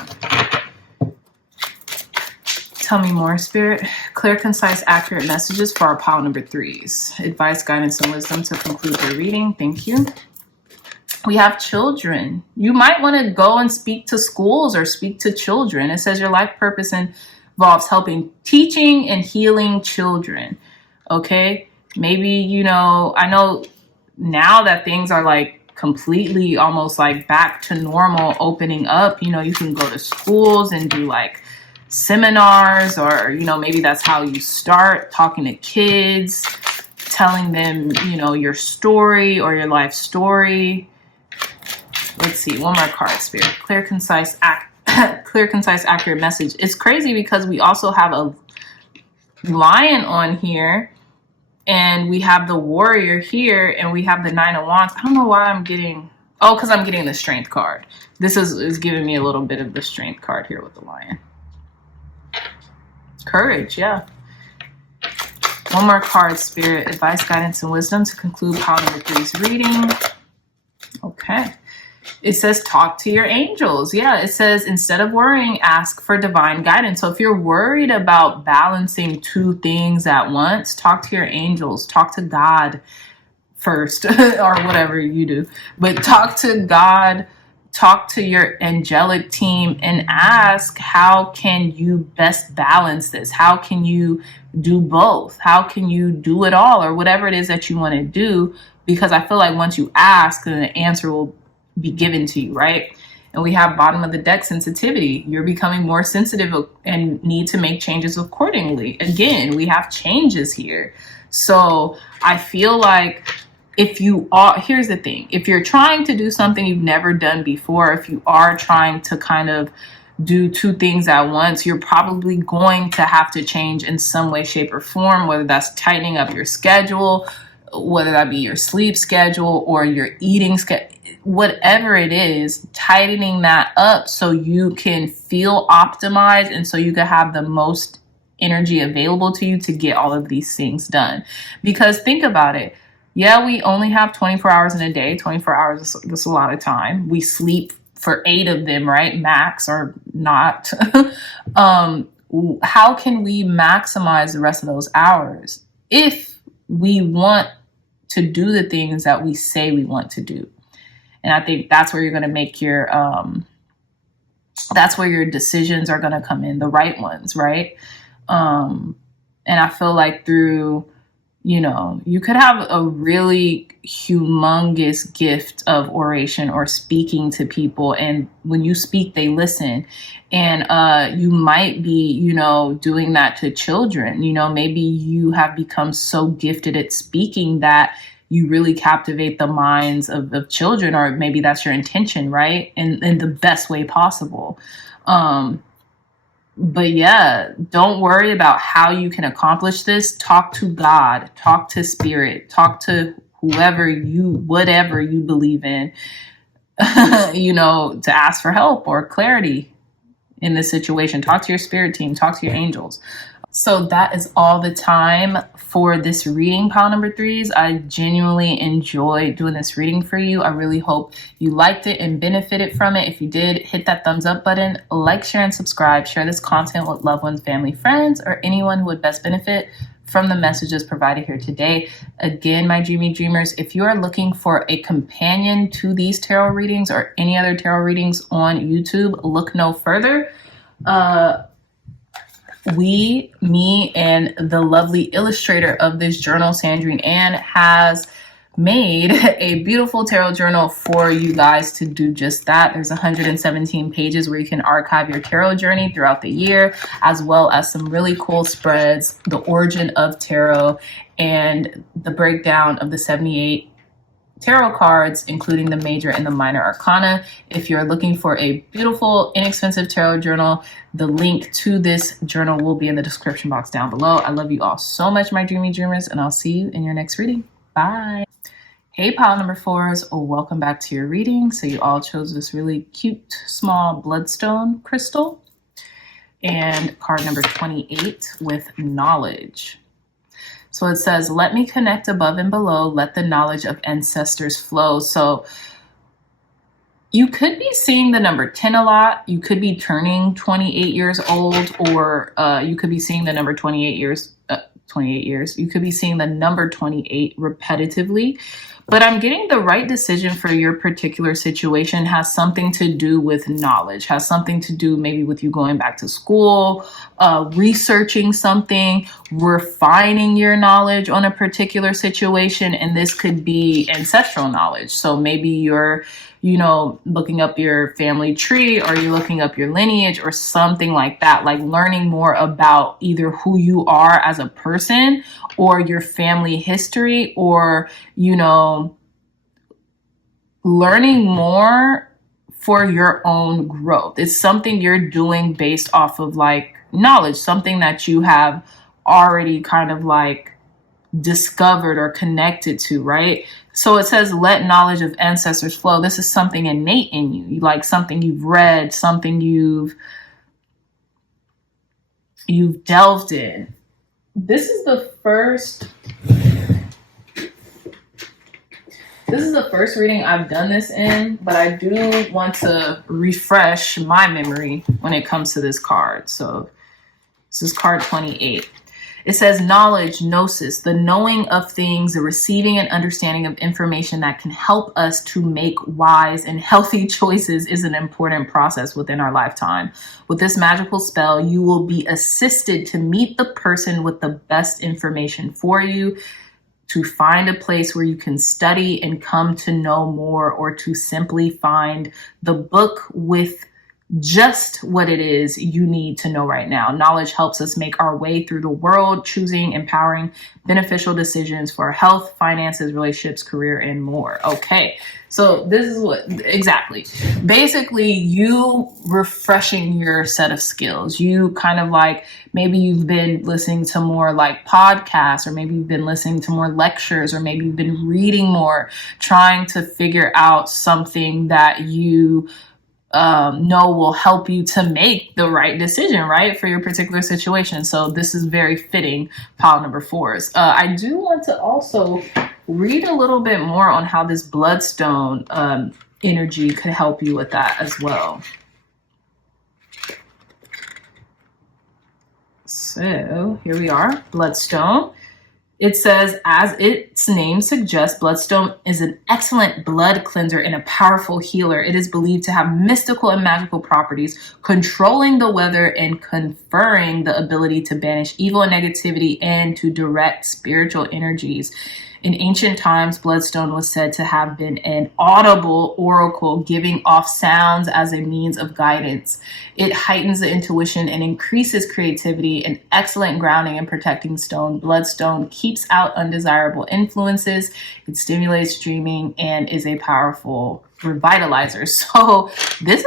Tell me more, Spirit. Clear, concise, accurate messages for our pile number 3s. Advice, guidance, and wisdom to conclude your reading. Thank you. We have children. You might want to go and speak to schools or speak to children. It says your life purpose involves helping, teaching, and healing children. Okay? Maybe, I know now that things are like completely almost like back to normal, opening up, you can go to schools and do like seminars, or maybe that's how you start talking to kids, telling them your story or your life story. Let's see, one more card, Spirit. Clear, concise, accurate message. It's crazy because we also have a lion on here, and we have the warrior here, and we have the 9 of wands. I don't know why I'm getting, because I'm getting the strength card. This is giving me a little bit of the strength card here with the lion. Courage, yeah. One more card, Spirit. Advice, guidance, and wisdom to conclude pile number 3's reading. Okay. It says talk to your angels. Yeah, it says instead of worrying, ask for divine guidance. So if you're worried about balancing 2 things at once, talk to your angels. Talk to God first or whatever you do. But talk to God. Talk to your angelic team and ask, how can you best balance this? How can you do both? How can you do it all, or whatever it is that you want to do? Because I feel like once you ask, then the answer will be given to you, right? And we have bottom of the deck sensitivity. You're becoming more sensitive and need to make changes accordingly. Again, we have changes here. So I feel like here's the thing, if you're trying to do something you've never done before, if you are trying to kind of do 2 things at once, you're probably going to have to change in some way, shape, or form, whether that's tightening up your schedule, whether that be your sleep schedule or your eating schedule, whatever it is, tightening that up so you can feel optimized and so you can have the most energy available to you to get all of these things done. Because think about it. Yeah, we only have 24 hours in a day. 24 hours is a lot of time. We sleep for 8 of them, right? Max or not. How can we maximize the rest of those hours if we want to do the things that we say we want to do? And I think that's where you're going to make that's where your decisions are going to come in, the right ones, right? And I feel like through, you could have a really humongous gift of oration or speaking to people. And when you speak, they listen. And you might be, doing that to children. Maybe you have become so gifted at speaking that you really captivate the minds of children, or maybe that's your intention, right? In the best way possible. But yeah, don't worry about how you can accomplish this. Talk to God, talk to spirit, talk to whatever you believe in, to ask for help or clarity in this situation. Talk to your spirit team, talk to your angels. So that is all the time for this reading, pile number threes. I genuinely enjoyed doing this reading for you. I really hope you liked it and benefited from it. If you did, hit that thumbs up button, like, share, and subscribe. Share this content with loved ones, family, friends, or anyone who would best benefit from the messages provided here today. Again, my dreamy dreamers, if you are looking for a companion to these tarot readings or any other tarot readings on YouTube, look no further. Me and the lovely illustrator of this journal, Sandrine Ann, has made a beautiful tarot journal for you guys to do just that. There's 117 pages where you can archive your tarot journey throughout the year, as well as some really cool spreads, the origin of tarot, and the breakdown of the 78 tarot cards, including the major and the minor arcana. If you're looking for a beautiful, inexpensive tarot journal, the link to this journal will be in the description box down below. I love you all so much, my dreamy dreamers, and I'll see you in your next reading. Bye. Hey, pile number fours, welcome back to your reading. So you all chose this really cute, small bloodstone crystal. And card number 28 with knowledge. So it says, let me connect above and below, let the knowledge of ancestors flow. So you could be seeing the number 10 a lot. You could be turning 28 years old, or you could be seeing the number 28 years. You could be seeing the number 28 repetitively. But I'm getting the right decision for your particular situation has something to do with knowledge, has something to do maybe with you going back to school, researching something, refining your knowledge on a particular situation. And this could be ancestral knowledge. So maybe you're, looking up your family tree, or you're looking up your lineage or something like that, like learning more about either who you are as a person or your family history, or, learning more for your own growth. It's something you're doing based off of like knowledge, something that you have already kind of like discovered or connected to, right? So it says, let knowledge of ancestors flow. This is something innate in you. Like something you've read, something you've delved in. This is the first reading I've done this in, but I do want to refresh my memory when it comes to this card. So this is card 28. It says knowledge, gnosis, the knowing of things, the receiving and understanding of information that can help us to make wise and healthy choices is an important process within our lifetime. With this magical spell, you will be assisted to meet the person with the best information for you, to find a place where you can study and come to know more, or to simply find the book with just what it is you need to know right now. Knowledge helps us make our way through the world, choosing empowering, beneficial decisions for our health, finances, relationships, career, and more. Okay, so this is what exactly. Basically, you refreshing your set of skills. You kind of like, maybe you've been listening to more like podcasts, or maybe you've been listening to more lectures, or maybe you've been reading more, trying to figure out something that you know will help you to make the right decision, right, for your particular situation. So this is very fitting, pile number fours. I do want to also read a little bit more on how this bloodstone energy could help you with that as well. So here we are, bloodstone. It says, as its name suggests, bloodstone is an excellent blood cleanser and a powerful healer. It is believed to have mystical and magical properties, controlling the weather and conferring the ability to banish evil and negativity and to direct spiritual energies. In ancient times, bloodstone was said to have been an audible oracle, giving off sounds as a means of guidance. It heightens the intuition and increases creativity, an excellent grounding and protecting stone. Bloodstone keeps out undesirable influences. It stimulates dreaming and is a powerful revitalizer. So this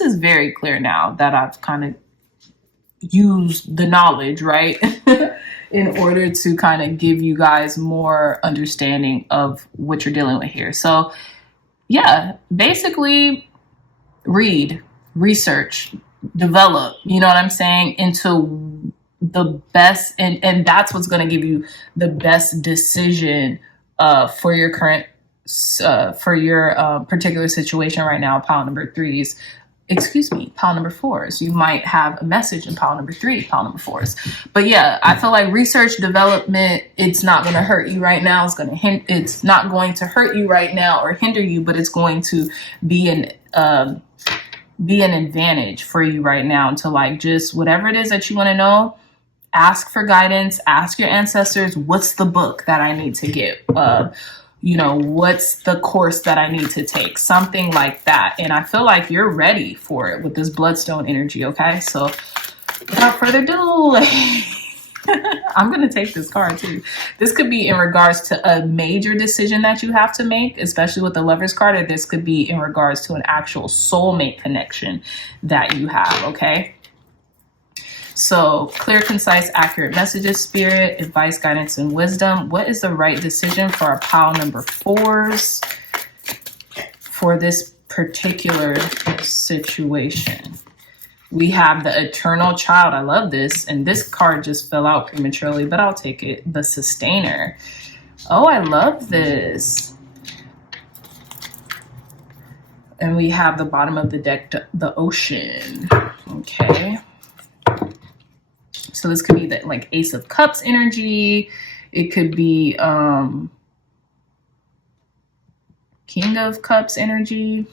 is very clear now that I've kind of use the knowledge, right? In order to kind of give you guys more understanding of what you're dealing with here. So yeah, basically read, research, develop, you know what I'm saying, into the best, and that's what's going to give you the best decision for your current for your particular situation right now. Pile number 3s, excuse me, pile number 4s. You might have a message in pile number 3, pile number 4s. But yeah, I feel like research development, it's not going to hurt you right now. It's not going to hurt you right now or hinder you, but it's going to be an advantage for you right now to like just whatever it is that you want to know. Ask for guidance, ask your ancestors, what's the book that I need to get? What's the course that I need to take? Something like that. And I feel like you're ready for it with this bloodstone energy, okay? So without further ado, I'm going to take this card too. This could be in regards to a major decision that you have to make, especially with the Lover's card, or this could be in regards to an actual soulmate connection that you have, okay? So clear, concise, accurate messages, spirit, advice, guidance, and wisdom. What is the right decision for our pile number 4s for this particular situation? We have the Eternal Child. I love this. And this card just fell out prematurely, but I'll take it. The Sustainer. Oh, I love this. And we have the bottom of the deck, the Ocean. Okay. So this could be the like Ace of Cups energy. It could be King of Cups energy.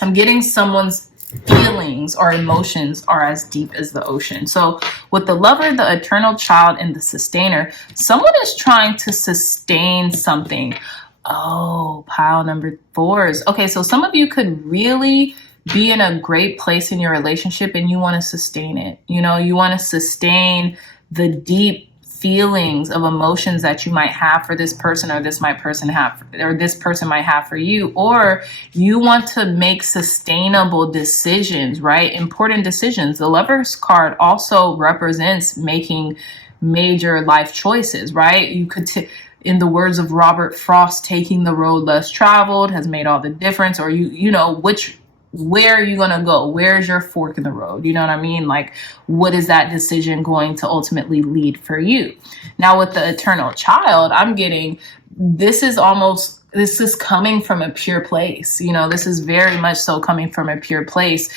I'm getting someone's feelings or emotions are as deep as the ocean. So with the Lover, the Eternal Child, and the Sustainer, someone is trying to sustain something. Oh, pile number 4s. Okay, so some of you could really be in a great place in your relationship and you want to sustain it. You want to sustain the deep feelings of emotions that you might have for this person, or this person might have for you, or you want to make sustainable decisions, right? Important decisions. The Lover's card also represents making major life choices, right? You could in the words of Robert Frost, taking the road less traveled has made all the difference, or where are you going to go? Where's your fork in the road? You know what I mean? Like, what is that decision going to ultimately lead for you? Now with the Eternal Child, I'm getting, this is coming from a pure place. This is very much so coming from a pure place,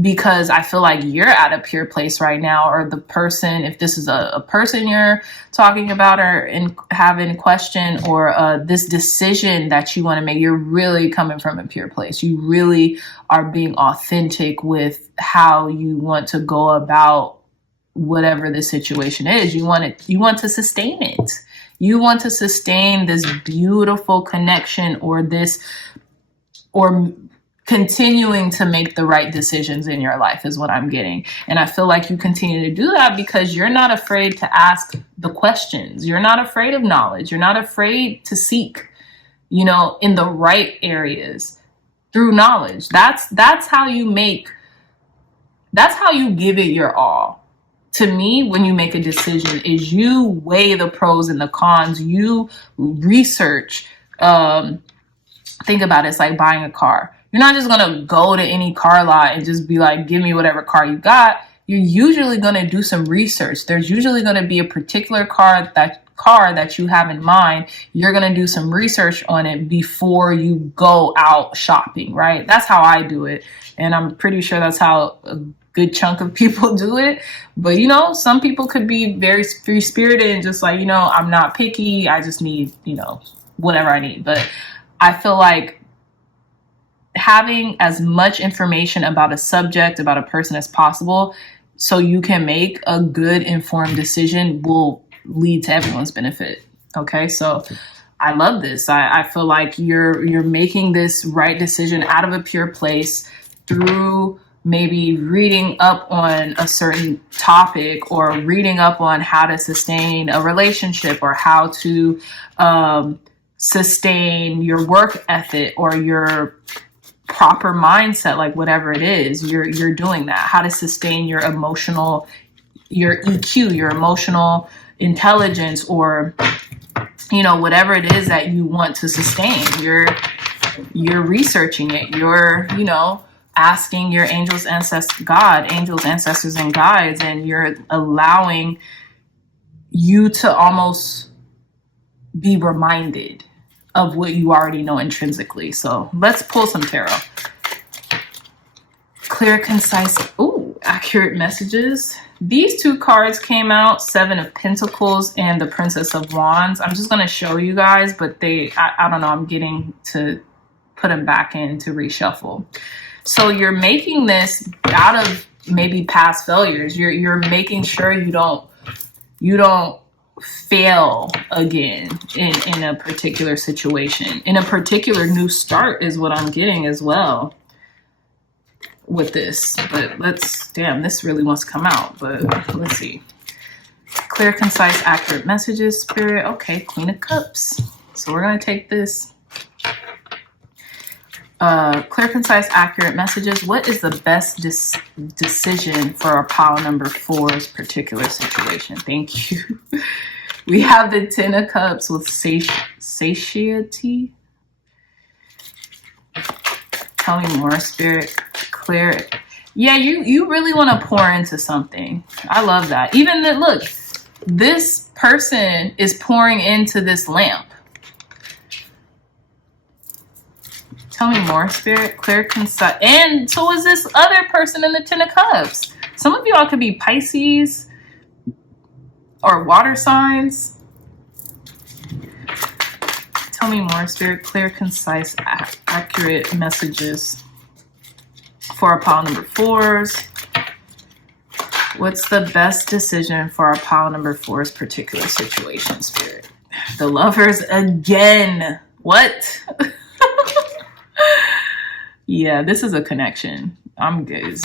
because I feel like you're at a pure place right now, or the person, if this is a person you're talking about or having question, or this decision that you want to make, you're really coming from a pure place. You really are being authentic with how you want to go about whatever the situation is. You want to sustain it. You want to sustain this beautiful connection, or continuing to make the right decisions in your life is what I'm getting. And I feel like you continue to do that because you're not afraid to ask the questions. You're not afraid of knowledge. You're not afraid to seek, in the right areas through knowledge. That's how you give it your all. To me, when you make a decision, is you weigh the pros and the cons. You research. Think about it. It's like buying a car. You're not just going to go to any car lot and just be like, give me whatever car you got. You're usually going to do some research. There's usually going to be a particular car that you have in mind. You're going to do some research on it before you go out shopping, right? That's how I do it. And I'm pretty sure that's how a good chunk of people do it. But, some people could be very free-spirited and just like, I'm not picky. I just need, whatever I need. But I feel like having as much information about a subject, about a person as possible, so you can make a good informed decision, will lead to everyone's benefit. Okay. So I love this. I feel like you're making this right decision out of a pure place through maybe reading up on a certain topic, or reading up on how to sustain a relationship, or how to sustain your work ethic, or your proper mindset, like whatever it is, you're doing that. How to sustain your EQ, your emotional intelligence, or whatever it is that you want to sustain. You're researching it. You're asking your angels, ancestors, and guides, and you're allowing you to almost be reminded of what you already know intrinsically. So let's pull some tarot. Clear, concise, accurate messages. These two cards came out, Seven of Pentacles and the Princess of Wands. I'm just going to show you guys, but I don't know, I'm getting to put them back in to reshuffle. So you're making this out of maybe past failures. You're making sure you don't fail again in a particular situation. In a particular new start is what I'm getting as well with this. But this really wants to come out, but let's see. Clear, concise, accurate messages, Spirit. Okay, Queen of Cups. So we're going to take this. Clear, concise, accurate messages. What is the best decision for our pile number 4's particular situation? Thank you. We have the Ten of Cups with satiety. Tell me more, Spirit. Clear. Yeah, you really want to pour into something. I love that. Even that, look, this person is pouring into this lamp. Tell me more, Spirit. Clear, concise. And so is this other person in the Ten of Cups. Some of y'all could be Pisces or water signs. Tell me more, Spirit. Clear, concise, accurate messages for our pile number 4's. What's the best decision for our pile number 4's particular situation, Spirit? The Lovers again. What? Yeah, this is a connection. I'm good.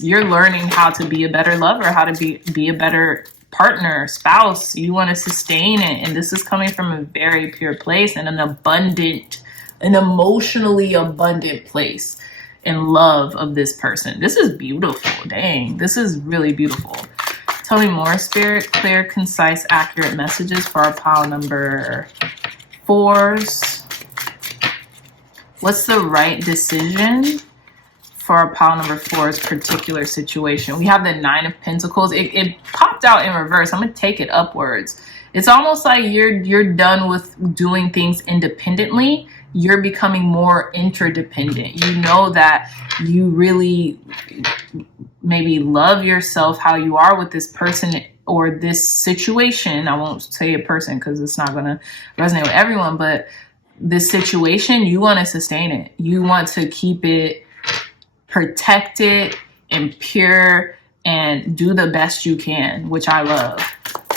You're learning how to be a better lover, how to be a better partner, spouse. You want to sustain it. And this is coming from a very pure place and an emotionally abundant place and love of this person. This is beautiful. Dang, this is really beautiful. Tell me more, Spirit. Clear, concise, accurate messages for our pile number 4's. What's the right decision for our pile number 4's particular situation? We have the Nine of Pentacles. It popped out in reverse. I'm going to take it upwards. It's almost like you're done with doing things independently. You're becoming more interdependent. You know that you really maybe love yourself how you are with this person or this situation. I won't say a person because it's not going to resonate with everyone, but this situation, you want to sustain it. You want to keep it protected and pure and do the best you can, which I love.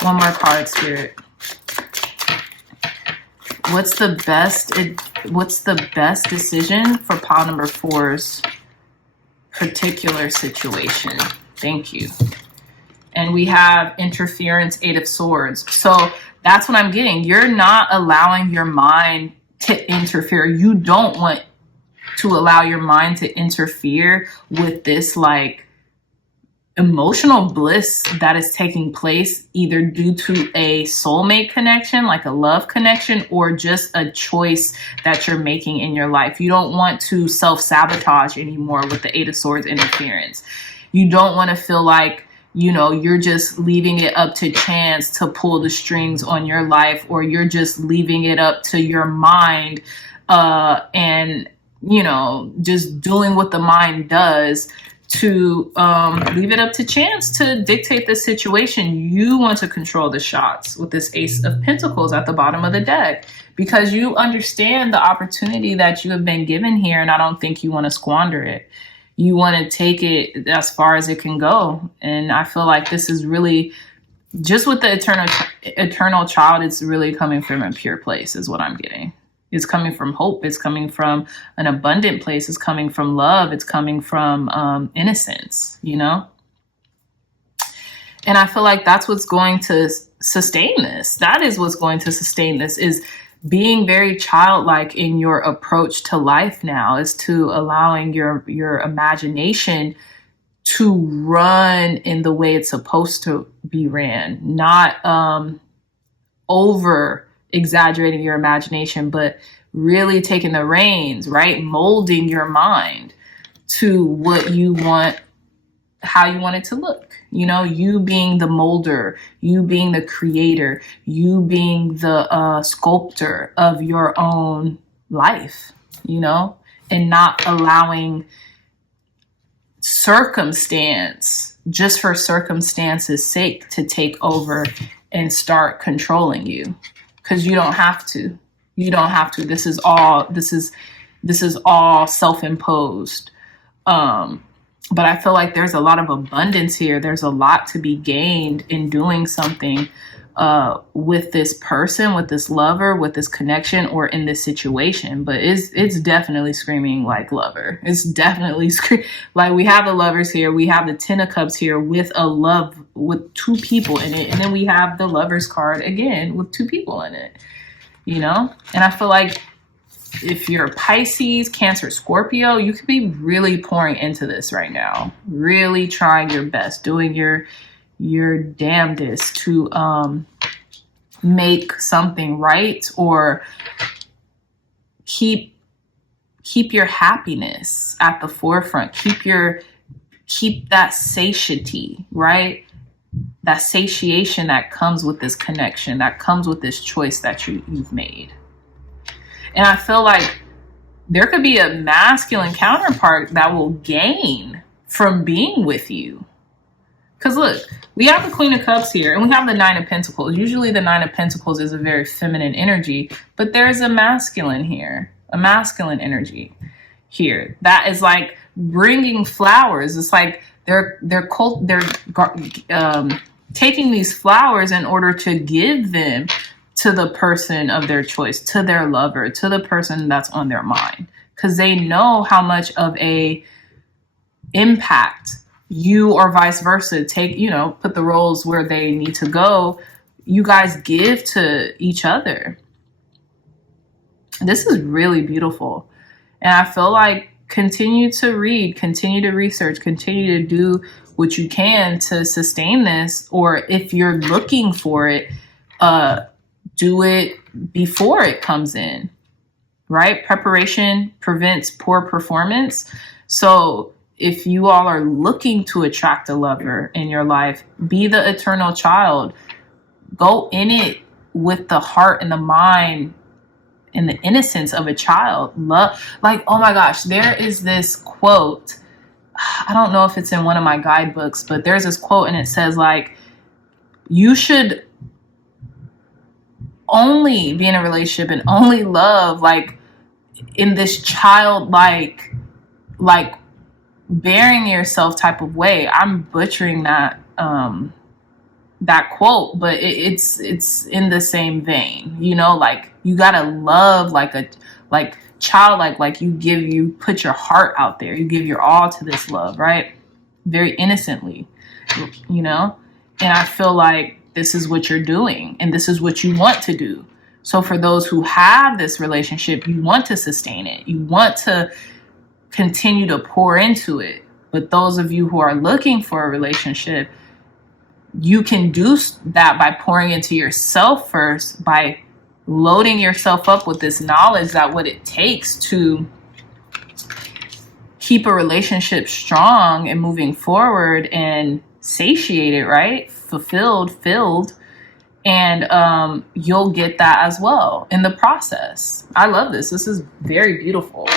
One more card, Spirit. What's the best decision for pile number 4's particular situation? Thank you. And we have interference, Eight of Swords. So that's what I'm getting. You're not allowing your mind to interfere. You don't want to allow your mind to interfere with this like emotional bliss that is taking place, either due to a soulmate connection, like a love connection, or just a choice that you're making in your life. You don't want to self-sabotage anymore with the Eight of Swords interference. You don't want to feel like, you're just leaving it up to chance to pull the strings on your life, or you're just leaving it up to your mind and, just doing what the mind does to leave it up to chance to dictate the situation. You want to control the shots with this Ace of Pentacles at the bottom of the deck, because you understand the opportunity that you have been given here, and I don't think you want to squander it. You want to take it as far as it can go. And I feel like this is really, just with the eternal child, it's really coming from a pure place is what I'm getting. It's coming from hope. It's coming from an abundant place. It's coming from love. It's coming from innocence, And I feel like that's what's going to sustain this. That is what's going to sustain this, is being very childlike in your approach to life now is to allowing your imagination to run in the way it's supposed to be ran, not over exaggerating your imagination, but really taking the reins, right? Molding your mind to what you want, how you want it to look. You know, you being the molder, you being the creator, you being the sculptor of your own life, you know, and not allowing circumstance just for circumstance's sake to take over and start controlling you, because you don't have to. You don't have to. This is all self-imposed. But I feel like there's a lot of abundance here. There's a lot to be gained in doing something with this person, with this lover, with this connection, or in this situation. But it's definitely screaming like lover. It's definitely like we have the lovers here. We have the 10 of Cups here with a love, with 2 people in it. And then we have the lovers card again with 2 people in it, you know? And I feel like if you're Pisces, Cancer, Scorpio, you could be really pouring into this right now, really trying your best, doing your damnedest to make something right, or keep your happiness at the forefront. Keep that satiety, right? That satiation that comes with this connection, that comes with this choice that you've made. And I feel like there could be a masculine counterpart that will gain from being with you. Because look, we have the Queen of Cups here and we have the 9 of Pentacles. Usually the 9 of Pentacles is a very feminine energy, but there's a masculine here, a masculine energy here. That is like bringing flowers. It's like they're taking these flowers in order to give them to the person of their choice, to their lover, to the person that's on their mind. Because they know how much of a impact you, or vice versa, put the roles where they need to go. You guys give to each other. This is really beautiful. And I feel like continue to read, continue to research, continue to do what you can to sustain this. Or if you're looking for it, do it before it comes in, right? Preparation prevents poor performance. So if you all are looking to attract a lover in your life, be the eternal child. Go in it with the heart and the mind and the innocence of a child. Love, like, oh my gosh, there is this quote. I don't know if it's in one of my guidebooks, but there's this quote and it says like, you should only be in a relationship and only love like in this childlike, like bearing yourself type of way. I'm butchering that that quote, but it's in the same vein, you know, like you gotta love like childlike, like you put your heart out there, you give your all to this love, right? Very innocently, you know. And I feel like this is what you're doing and this is what you want to do. So for those who have this relationship, you want to sustain it, you want to continue to pour into it. But those of you who are looking for a relationship, you can do that by pouring into yourself first, by loading yourself up with this knowledge that what it takes to keep a relationship strong and moving forward and satiated, right? Filled. And you'll get that as well in the process. I love this. This is very beautiful.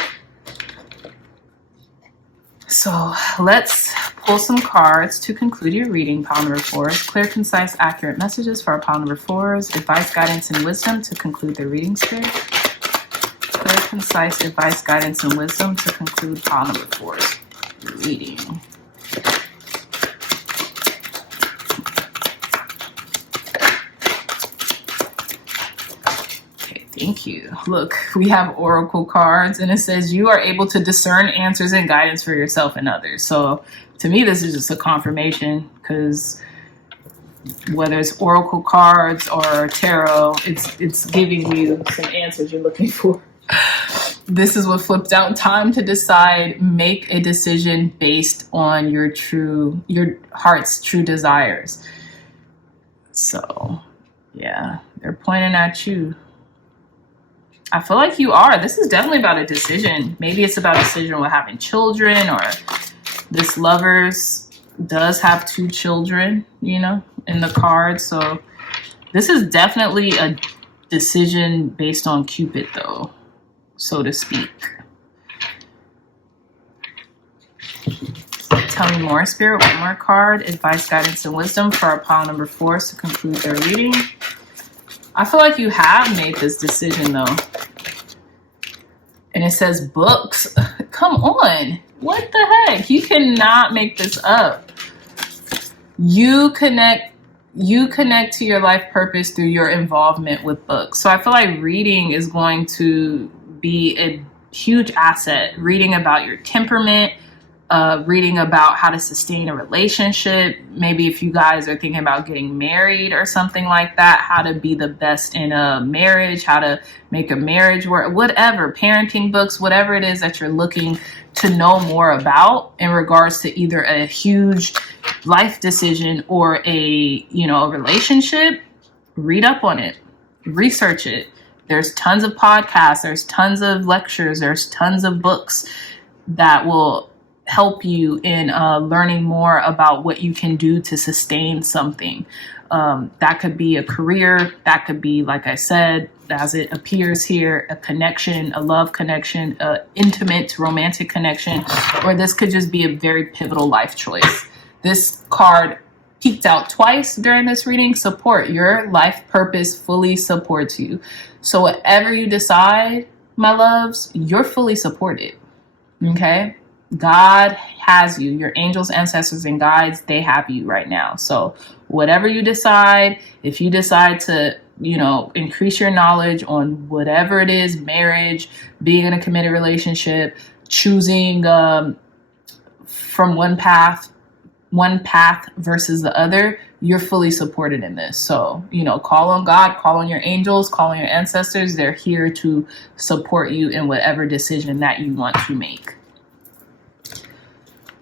So let's pull some cards to conclude your reading, pile number 4. Clear, concise, accurate messages for our pile number 4s. Advice, guidance, and wisdom to conclude the reading, spirit. Clear, concise, advice, guidance, and wisdom to conclude pile number 4's reading. Thank you. Look, we have oracle cards and it says you are able to discern answers and guidance for yourself and others. So to me, this is just a confirmation because Whether it's oracle cards or tarot, it's giving you some answers you're looking for. This is what flipped out. Time to decide. Make a decision based on your heart's true desires. So, yeah, they're pointing at you. I feel like you are. This is definitely about a decision. Maybe it's about a decision with having children, or this lovers does have 2 children, you know, in the card. So this is definitely a decision based on Cupid, though, so to speak. Tell me more, Spirit. One more card. Advice, guidance, and wisdom for our pile number 4 to conclude their reading. I feel like you have made this decision, though. And it says books. Come on. What the heck? You cannot make this up. You connect to your life purpose through your involvement with books. So I feel like reading is going to be a huge asset. Reading about your temperament, reading about how to sustain a relationship. Maybe if you guys are thinking about getting married or something like that, how to be the best in a marriage, how to make a marriage work, whatever, parenting books, whatever it is that you're looking to know more about in regards to either a huge life decision or a relationship. Read up on it, research it. There's tons of podcasts, there's tons of lectures, there's tons of books that will help you in learning more about what you can do to sustain something. That could be a career, that could be, like I said, as it appears here, a connection, a love connection, an intimate romantic connection, or this could just be a very pivotal life choice. This card peeked out twice during this reading. Support. Your life purpose fully supports you. So whatever you decide, my loves, you're fully supported. Okay? God has you. Your angels, ancestors, and guides, they have you right now. So whatever you decide, if you decide to, increase your knowledge on whatever it is, marriage, being in a committed relationship, choosing from one path versus the other, you're fully supported in this. So, call on God, call on your angels, call on your ancestors. They're here to support you in whatever decision that you want to make.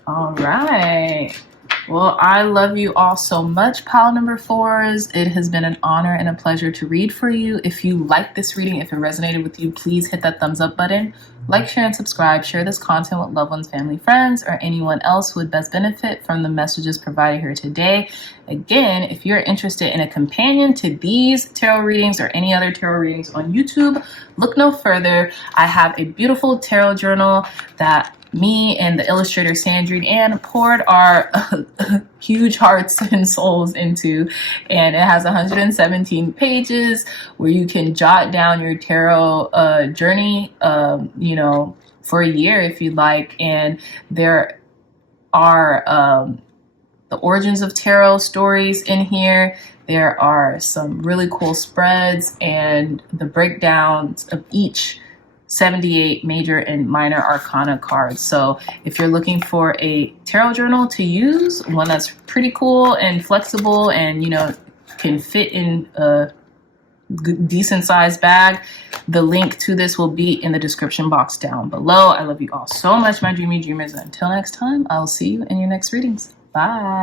All right. Well, I love you all so much, pile number 4s. It has been an honor and a pleasure to read for you. If you like this reading, if it resonated with you, please hit that thumbs up button. Like, share, and subscribe. Share this content with loved ones, family, friends, or anyone else who would best benefit from the messages provided here today. Again, if you're interested in a companion to these tarot readings or any other tarot readings on YouTube, look no further. I have a beautiful tarot journal that me and the illustrator Sandrine Ann poured our huge hearts and souls into, and it has 117 pages where you can jot down your tarot journey, for a year if you'd like. And there are the origins of tarot stories in here. There are some really cool spreads and the breakdowns of each 78 major and minor arcana cards. So if you're looking for a tarot journal to use, one that's pretty cool and flexible and, can fit in a decent sized bag, the link to this will be in the description box down below. I love you all so much, my dreamy dreamers. Until next time, I'll see you in your next readings. Bye.